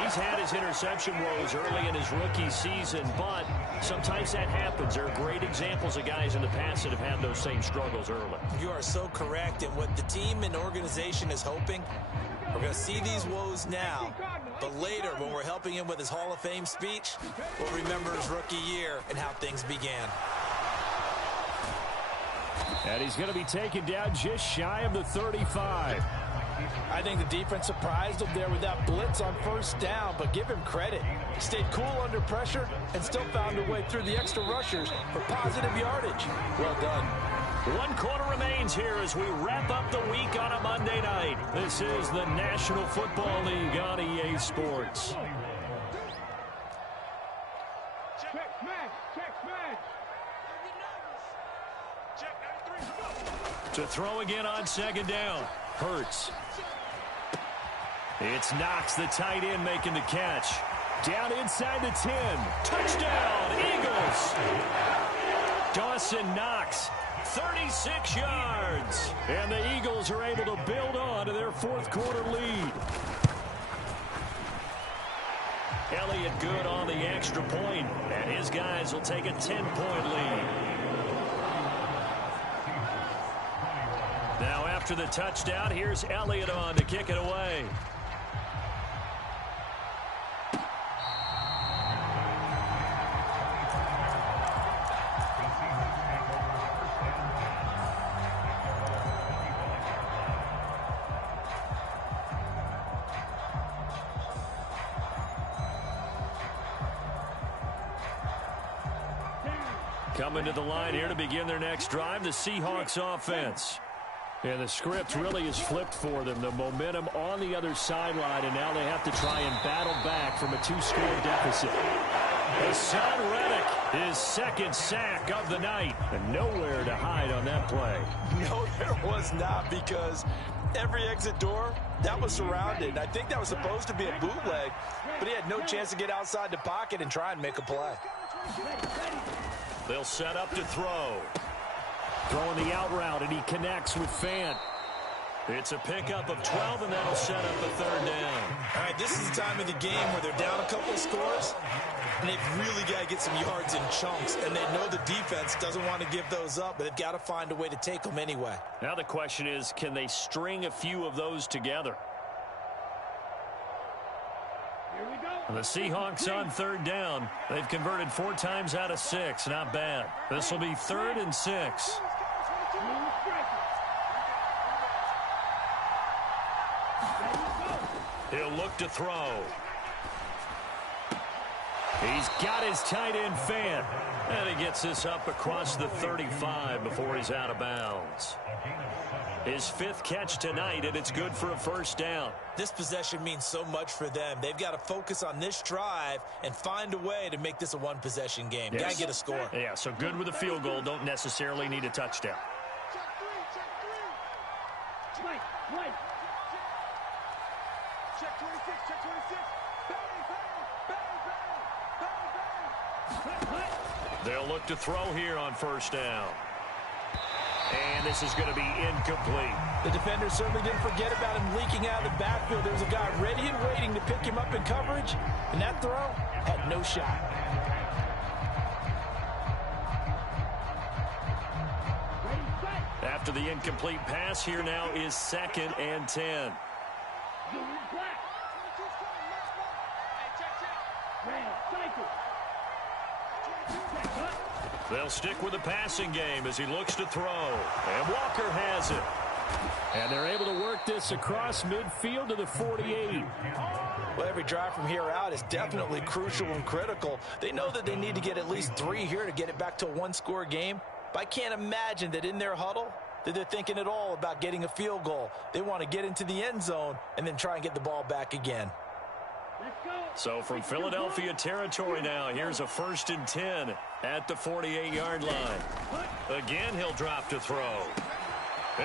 He's had his interception woes early in his rookie season, but sometimes that happens. There are great examples of guys in the past that have had those same struggles early. You are so correct. And what the team and organization is hoping, we're going to see these woes now, but later when we're helping him with his Hall of Fame speech, we'll remember his rookie year and how things began. And he's going to be taken down just shy of the 35. I think the defense surprised him there with that blitz on first down, but give him credit. He stayed cool under pressure and still found a way through the extra rushers for positive yardage. Well done. 1 quarter remains here as we wrap up the week on a Monday night. This is the National Football League on EA Sports. To throw again on 2nd down. Hurts. It's Knox, the tight end, making the catch. Down inside the 10. Touchdown, Eagles. Dawson Knox, 36 yards. And the Eagles are able to build on to their 4th quarter lead. Elliott good on the extra point, and his guys will take a 10-point lead. Now after the touchdown, here's Elliott on to kick it away. Coming to the line here to begin their next drive, the Seahawks offense. And the script really is flipped for them. The momentum on the other sideline, and now they have to try and battle back from a 2-score deficit. Hassan Reddick, his 2nd sack of the night. And nowhere to hide on that play. No, there was not, because every exit door, that was surrounded. I think that was supposed to be a bootleg, but he had no chance to get outside the pocket and try and make a play. They'll set up to throw. Throwing the out route, and he connects with Fant. It's a pickup of 12, and that'll set up a 3rd down. All right, this is the time of the game where they're down a couple of scores, and they've really got to get some yards in chunks, and they know the defense doesn't want to give those up, but they've got to find a way to take them anyway. Now the question is, can they string a few of those together? The Seahawks on 3rd down. They've converted 4 times out of 6. Not bad. This will be 3rd and 6. He'll look to throw. He's got his tight end Fant. And he gets this up across the 35 before he's out of bounds. His 5th catch tonight, and it's good for a 1st down. This possession means so much for them. They've got to focus on this drive and find a way to make this a 1-possession game. Yes. Got to get a score. Yeah, so good with a field goal. Don't necessarily need a touchdown. Check 26, check 26. They'll look to throw here on 1st down. And this is going to be incomplete. The defender certainly didn't forget about him leaking out of the backfield. There was a guy ready and waiting to pick him up in coverage, and that throw had no shot. After the incomplete pass, here now is 2nd and 10. They'll stick with the passing game as he looks to throw. And Walker has it. And they're able to work this across midfield to the 48. Well, every drive from here out is definitely crucial and critical. They know that they need to get at least 3 here to get it back to a one-score game. But I can't imagine that in their huddle that they're thinking at all about getting a field goal. They want to get into the end zone and then try and get the ball back again. So from Philadelphia territory now, here's a 1st and 10 at the 48-yard line. Again, he'll drop to throw.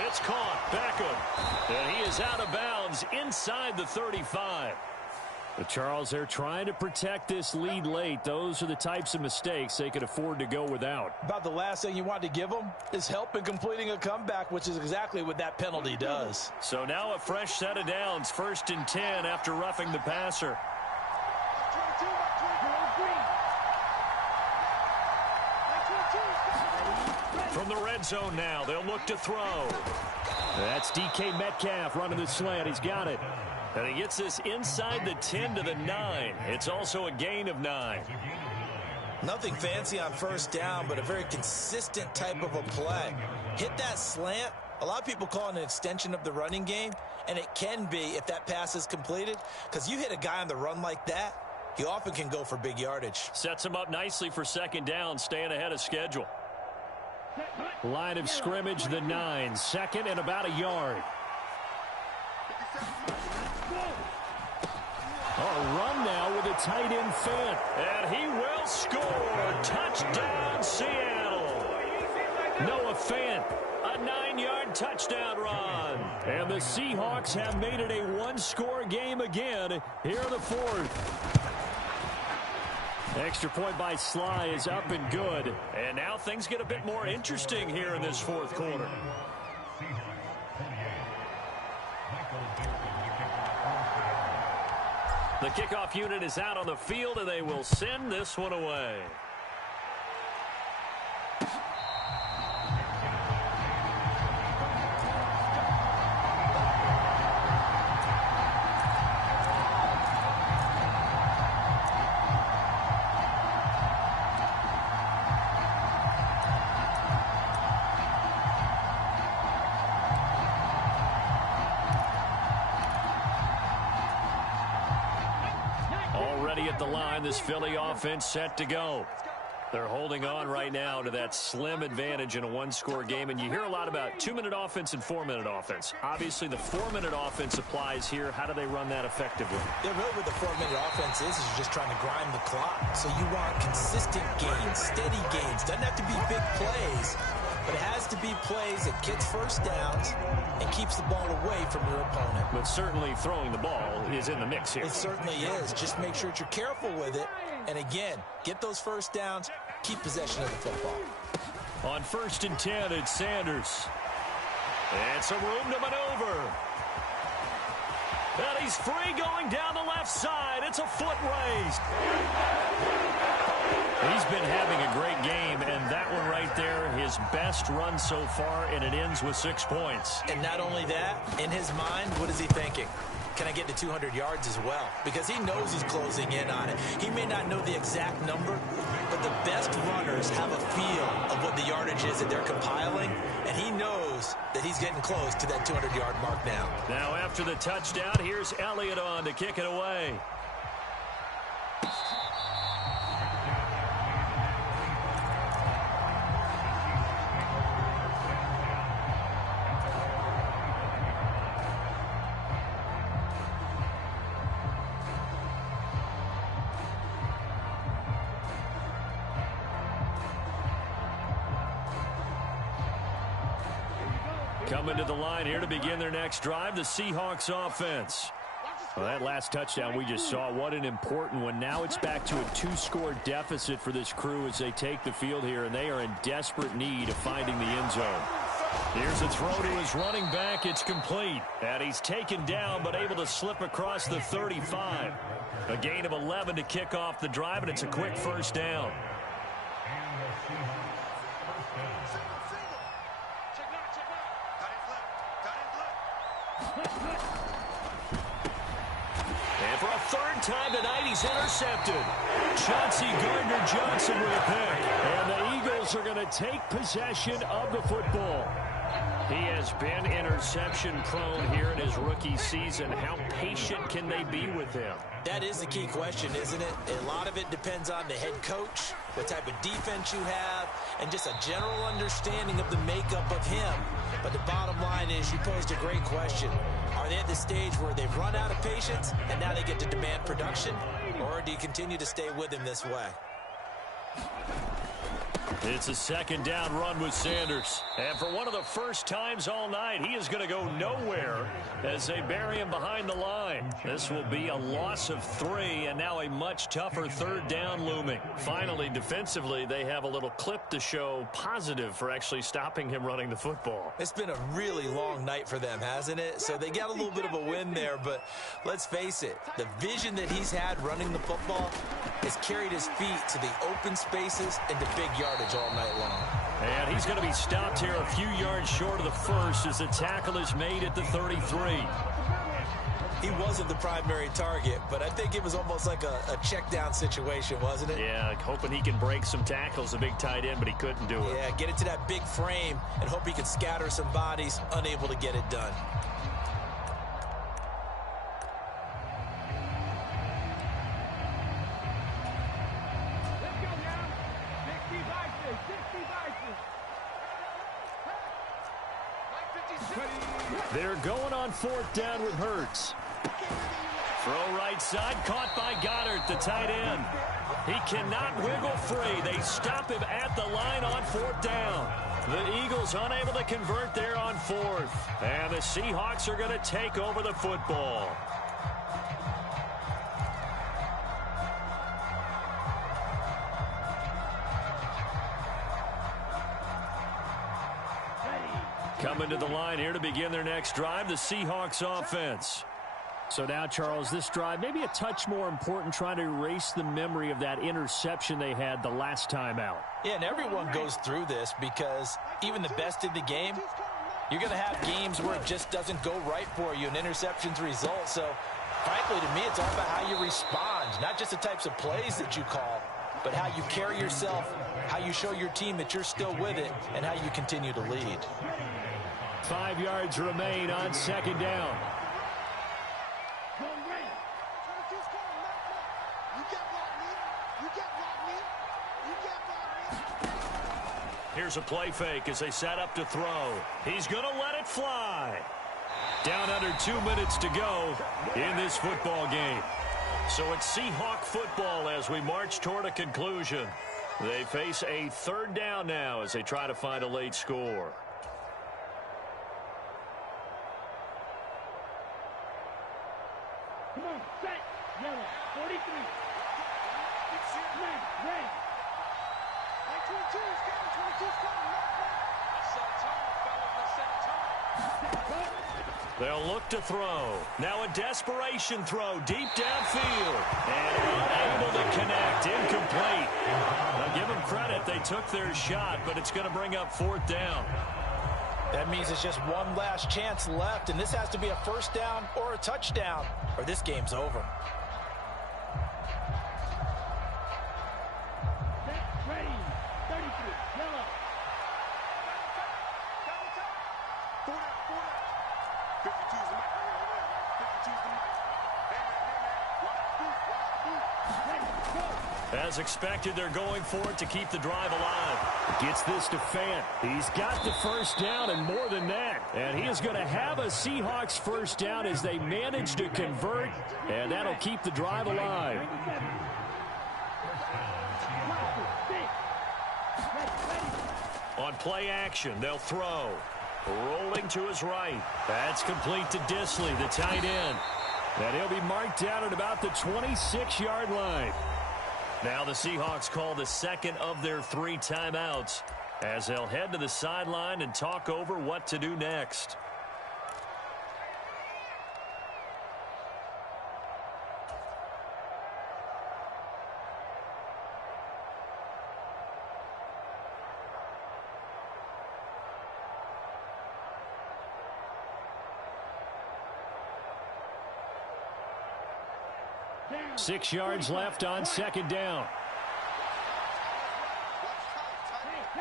It's caught. Beckham. And he is out of bounds inside the 35. But Charles, they're trying to protect this lead late. Those are the types of mistakes they could afford to go without. About the last thing you want to give them is help in completing a comeback, which is exactly what that penalty does. So now a fresh set of downs, 1st and 10 after roughing the passer. From the red zone now, they'll look to throw. That's DK Metcalf running the slant. He's got it. And he gets this inside the 10 to the 9. It's also a gain of 9. Nothing fancy on 1st down, but a very consistent type of a play. Hit that slant. A lot of people call it an extension of the running game, and it can be if that pass is completed, because you hit a guy on the run like that, he often can go for big yardage. Sets him up nicely for 2nd down, staying ahead of schedule. Line of scrimmage, the 9. 2nd and about a yard. A run now with a tight end Fant. And he will score. Touchdown, Seattle. Noah Fant, a 9-yard touchdown run. And the Seahawks have made it a one-score game again here in the 4th. Extra point by Sly is up and good. And now things get a bit more interesting here in this 4th quarter. The kickoff unit is out on the field, and they will send this one away. At the line, this Philly offense set to go. They're holding on right now to that slim advantage in a one-score game, and you hear a lot about 2-minute offense and 4-minute offense. Obviously, the 4-minute offense applies here. How do they run that effectively? Yeah, really what the 4-minute offense is you're just trying to grind the clock. So you want consistent gains, steady gains. Doesn't have to be big plays, but it has to be plays that gets 1st downs and keeps the ball away from your opponent. But certainly throwing the ball is in the mix here. It certainly is. Just make sure that you're careful with it. And again, get those 1st downs, keep possession of the football. On 1st and 10, it's Sanders. And some room to maneuver. And he's free going down the left side. It's a foot raised. He's been having a great game, and that one right there, his best run so far, and it ends with 6 points. And not only that, in his mind, what is he thinking? Can I get to 200 yards as well? Because he knows he's closing in on it. He may not know the exact number, but the best runners have a feel of what the yardage is that they're compiling, and he knows that he's getting close to that 200-yard mark now. Now after the touchdown, here's Elliott on to kick it away. Coming to the line here to begin their next drive, the Seahawks offense. Well, that last touchdown we just saw, what an important one. Now it's back to a 2-score deficit for this crew as they take the field here, and they are in desperate need of finding the end zone. Here's a throw to his running back. It's complete. And he's taken down but able to slip across the 35. A gain of 11 to kick off the drive, and it's a quick 1st down. And for a 3rd time tonight, he's intercepted. Chauncey Gardner-Johnson with a pick. And the Eagles are going to take possession of the football. He has been interception prone here in his rookie season. How patient can they be with him? That is the key question, isn't it? A lot of it depends on the head coach, what type of defense you have, and just a general understanding of the makeup of him. But the bottom line is, you posed a great question. Are they at the stage where they've run out of patience and now they get to demand production? Or do you continue to stay with him this way? It's a second down run with Sanders. And for one of the first times all night, he is going to go nowhere as they bury him behind the line. This will be a loss of 3 and now a much tougher third down looming. Finally, defensively, they have a little clip to show positive for actually stopping him running the football. It's been a really long night for them, hasn't it? So they got a little bit of a win there, but let's face it, the vision that he's had running the football has carried his feet to the open spaces and the big yardage all night long. And he's going to be stopped here a few yards short of the first as the tackle is made at the 33. He wasn't the primary target, but I think it was almost like a check down situation, wasn't it? Yeah, hoping he can break some tackles, a big tight end, but he couldn't do it. Yeah, get it to that big frame and hope he can scatter some bodies, unable to get it done. They're going on fourth down with Hurts. Throw right side, caught by Goddard, the tight end. He cannot wiggle free. They stop him at the line on fourth down. The Eagles unable to convert there on fourth. And the Seahawks are going to take over the football. Coming to the line here to begin their next drive, the Seahawks offense. So now, Charles, this drive maybe a touch more important, trying to erase the memory of that interception they had the last time out. Yeah, and everyone goes through this because even the best in the game, you're going to have games where it just doesn't go right for you, and interceptions result. So, frankly, to me, it's all about how you respond, not just the types of plays that you call, but how you carry yourself, how you show your team that you're still with it, and how you continue to lead. 5 yards remain on second down. Here's a play fake as they set up to throw. He's going to let it fly. Down under 2 minutes to go in this football game. So it's Seahawk football as we march toward a conclusion. They face a third down now as they try to find a late score. Come on, set, yellow, 43. Red, red. 22's coming, 22's coming. Set tone, fellas, set tone. They'll look to throw. Now a desperation throw deep downfield. And unable to connect. Incomplete. Now give them credit. They took their shot, but it's going to bring up fourth down. That means it's just one last chance left, and this has to be a first down or a touchdown, or this game's over. Set, ready, 33, yellow. Four down. 52's the mic. 52's the mic. Hey, man. Watch the boot. As expected, they're going for it to keep the drive alive. Gets this to Fant. He's got the first down and more than that. And he is going to have a Seahawks first down as they manage to convert. And that'll keep the drive alive. On play action, they'll throw. Rolling to his right. That's complete to Disley, the tight end. And he'll be marked down at about the 26-yard line. Now the Seahawks call the second of their 3 timeouts as they'll head to the sideline and talk over what to do next. Down. 6 yards left on second down.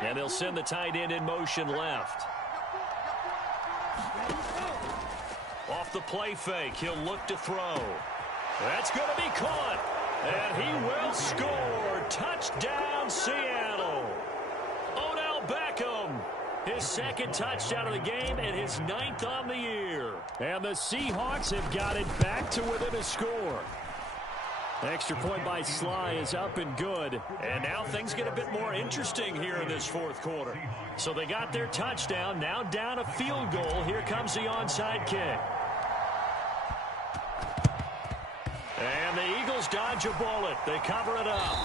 And they'll send the tight end in motion left. Off the play fake, he'll look to throw. That's going to be caught. And he will score. Touchdown, Seattle. Odell Beckham. His second touchdown of the game and his 9th on the year. And the Seahawks have got it back to within a score. Extra point by Sly is up and good. And now things get a bit more interesting here in this fourth quarter. So they got their touchdown, now down a field goal. Here comes the onside kick. And the Eagles dodge a bullet. They cover it up.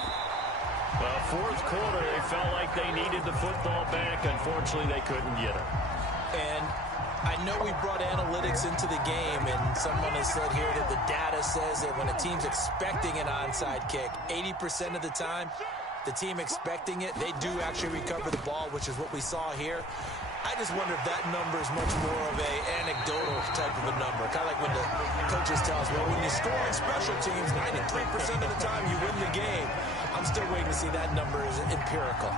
Well, fourth quarter, they felt like they needed the football back. Unfortunately, they couldn't get it. And I know we brought analytics into the game, and someone has said here that the data says that when a team's expecting an onside kick, 80% of the time, the team expecting it, they do actually recover the ball, which is what we saw here. I just wonder if that number is much more of a anecdotal type of a number. Kind of like when the coaches tell us, well, when you score on special teams, 93% of the time you win the game. I'm still waiting to see that number is empirical.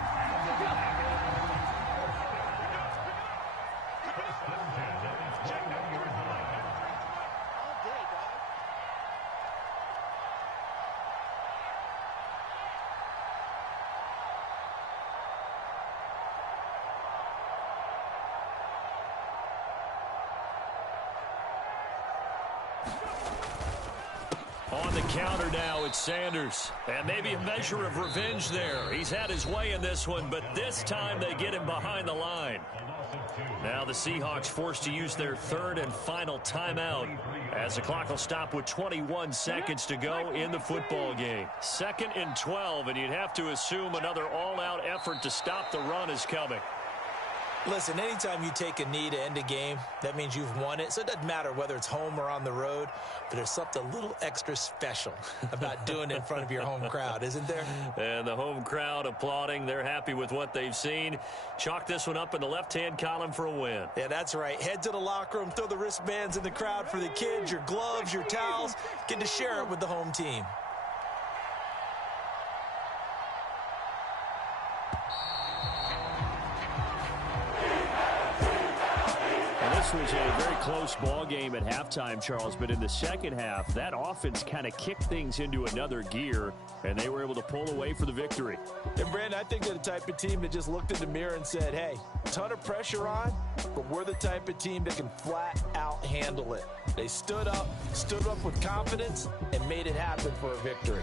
On the counter now, it's Sanders. And maybe a measure of revenge there. He's had his way in this one, but this time they get him behind the line. Now the Seahawks forced to use their third and final timeout as the clock will stop with 21 seconds to go in the football game. 2nd and 12, and you'd have to assume another all-out effort to stop the run is coming. Listen, anytime you take a knee to end a game, that means you've won it. So it doesn't matter whether it's home or on the road, but there's something a little extra special about doing it in front of your home crowd, isn't there? And the home crowd applauding. They're happy with what they've seen. Chalk this one up in the left-hand column for a win. Yeah, that's right. Head to the locker room, throw the wristbands in the crowd for the kids, your gloves, your towels. Get to share it with the home team. This was a very close ball game at halftime, Charles, but in the second half, that offense kind of kicked things into another gear, and they were able to pull away for the victory. And, Brandon, I think they're the type of team that just looked in the mirror and said, hey, ton of pressure on, but we're the type of team that can flat out handle it. They stood up with confidence, and made it happen for a victory.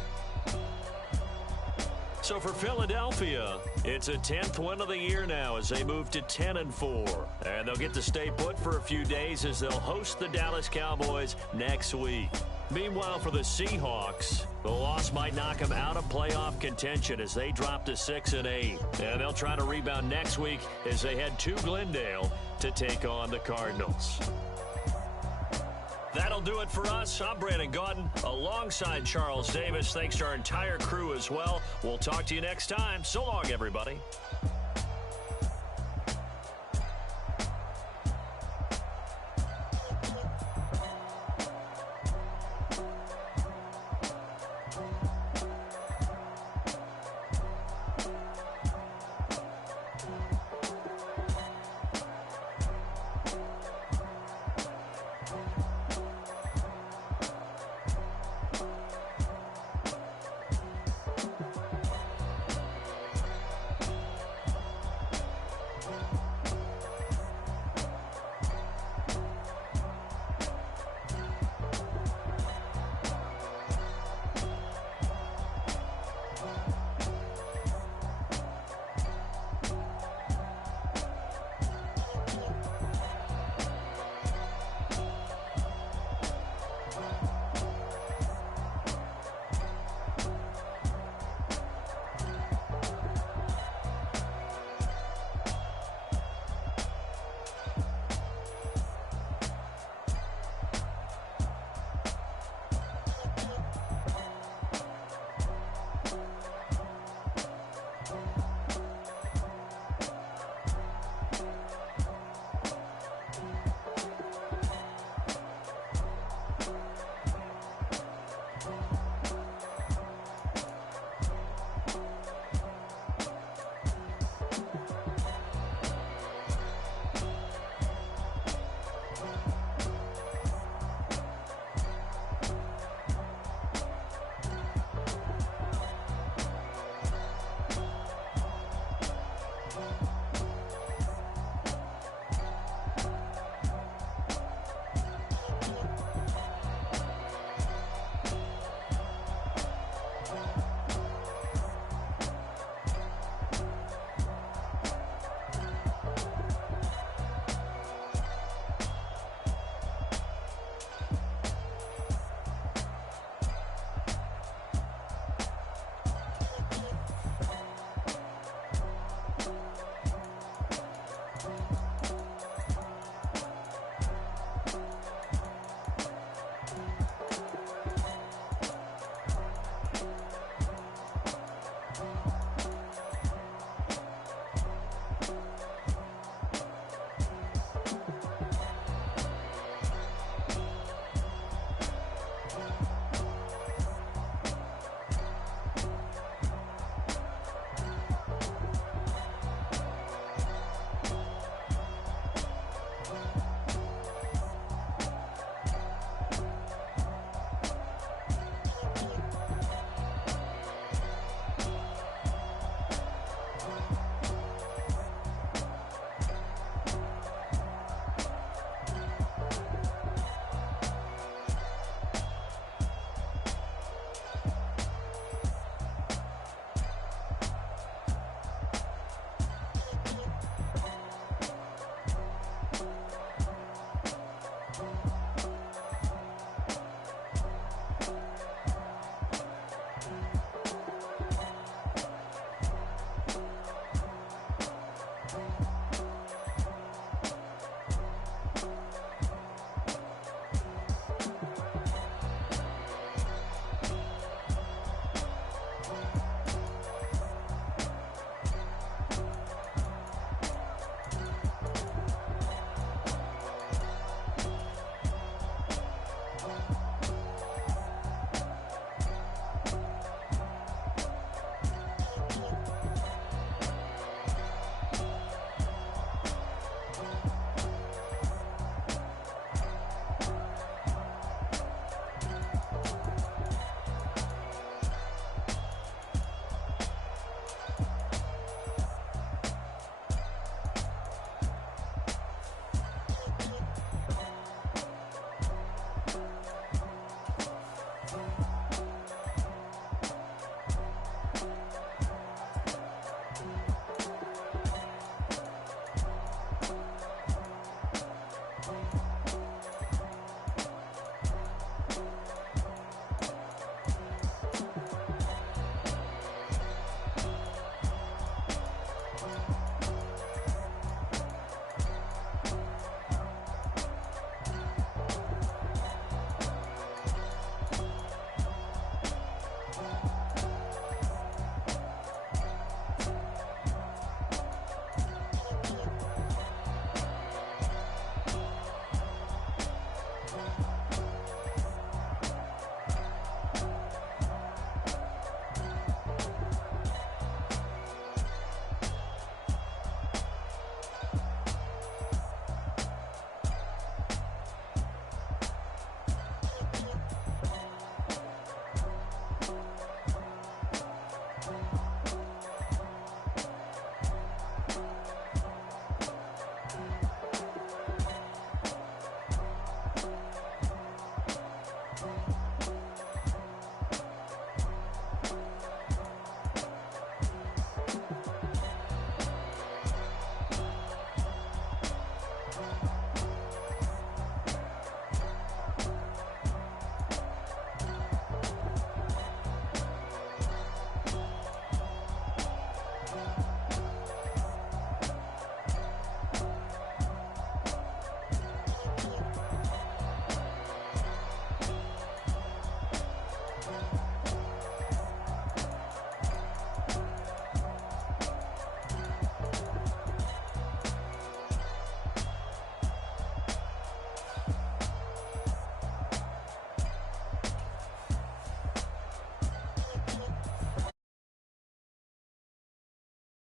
So for Philadelphia, it's a 10th win of the year now as they move to 10-4. And they'll get to stay put for a few days as they'll host the Dallas Cowboys next week. Meanwhile, for the Seahawks, the loss might knock them out of playoff contention as they drop to 6-8. And they'll try to rebound next week as they head to Glendale to take on the Cardinals. That'll do it for us. I'm Brandon Gaudin alongside Charles Davis. Thanks to our entire crew as well. We'll talk to you next time. So long, everybody.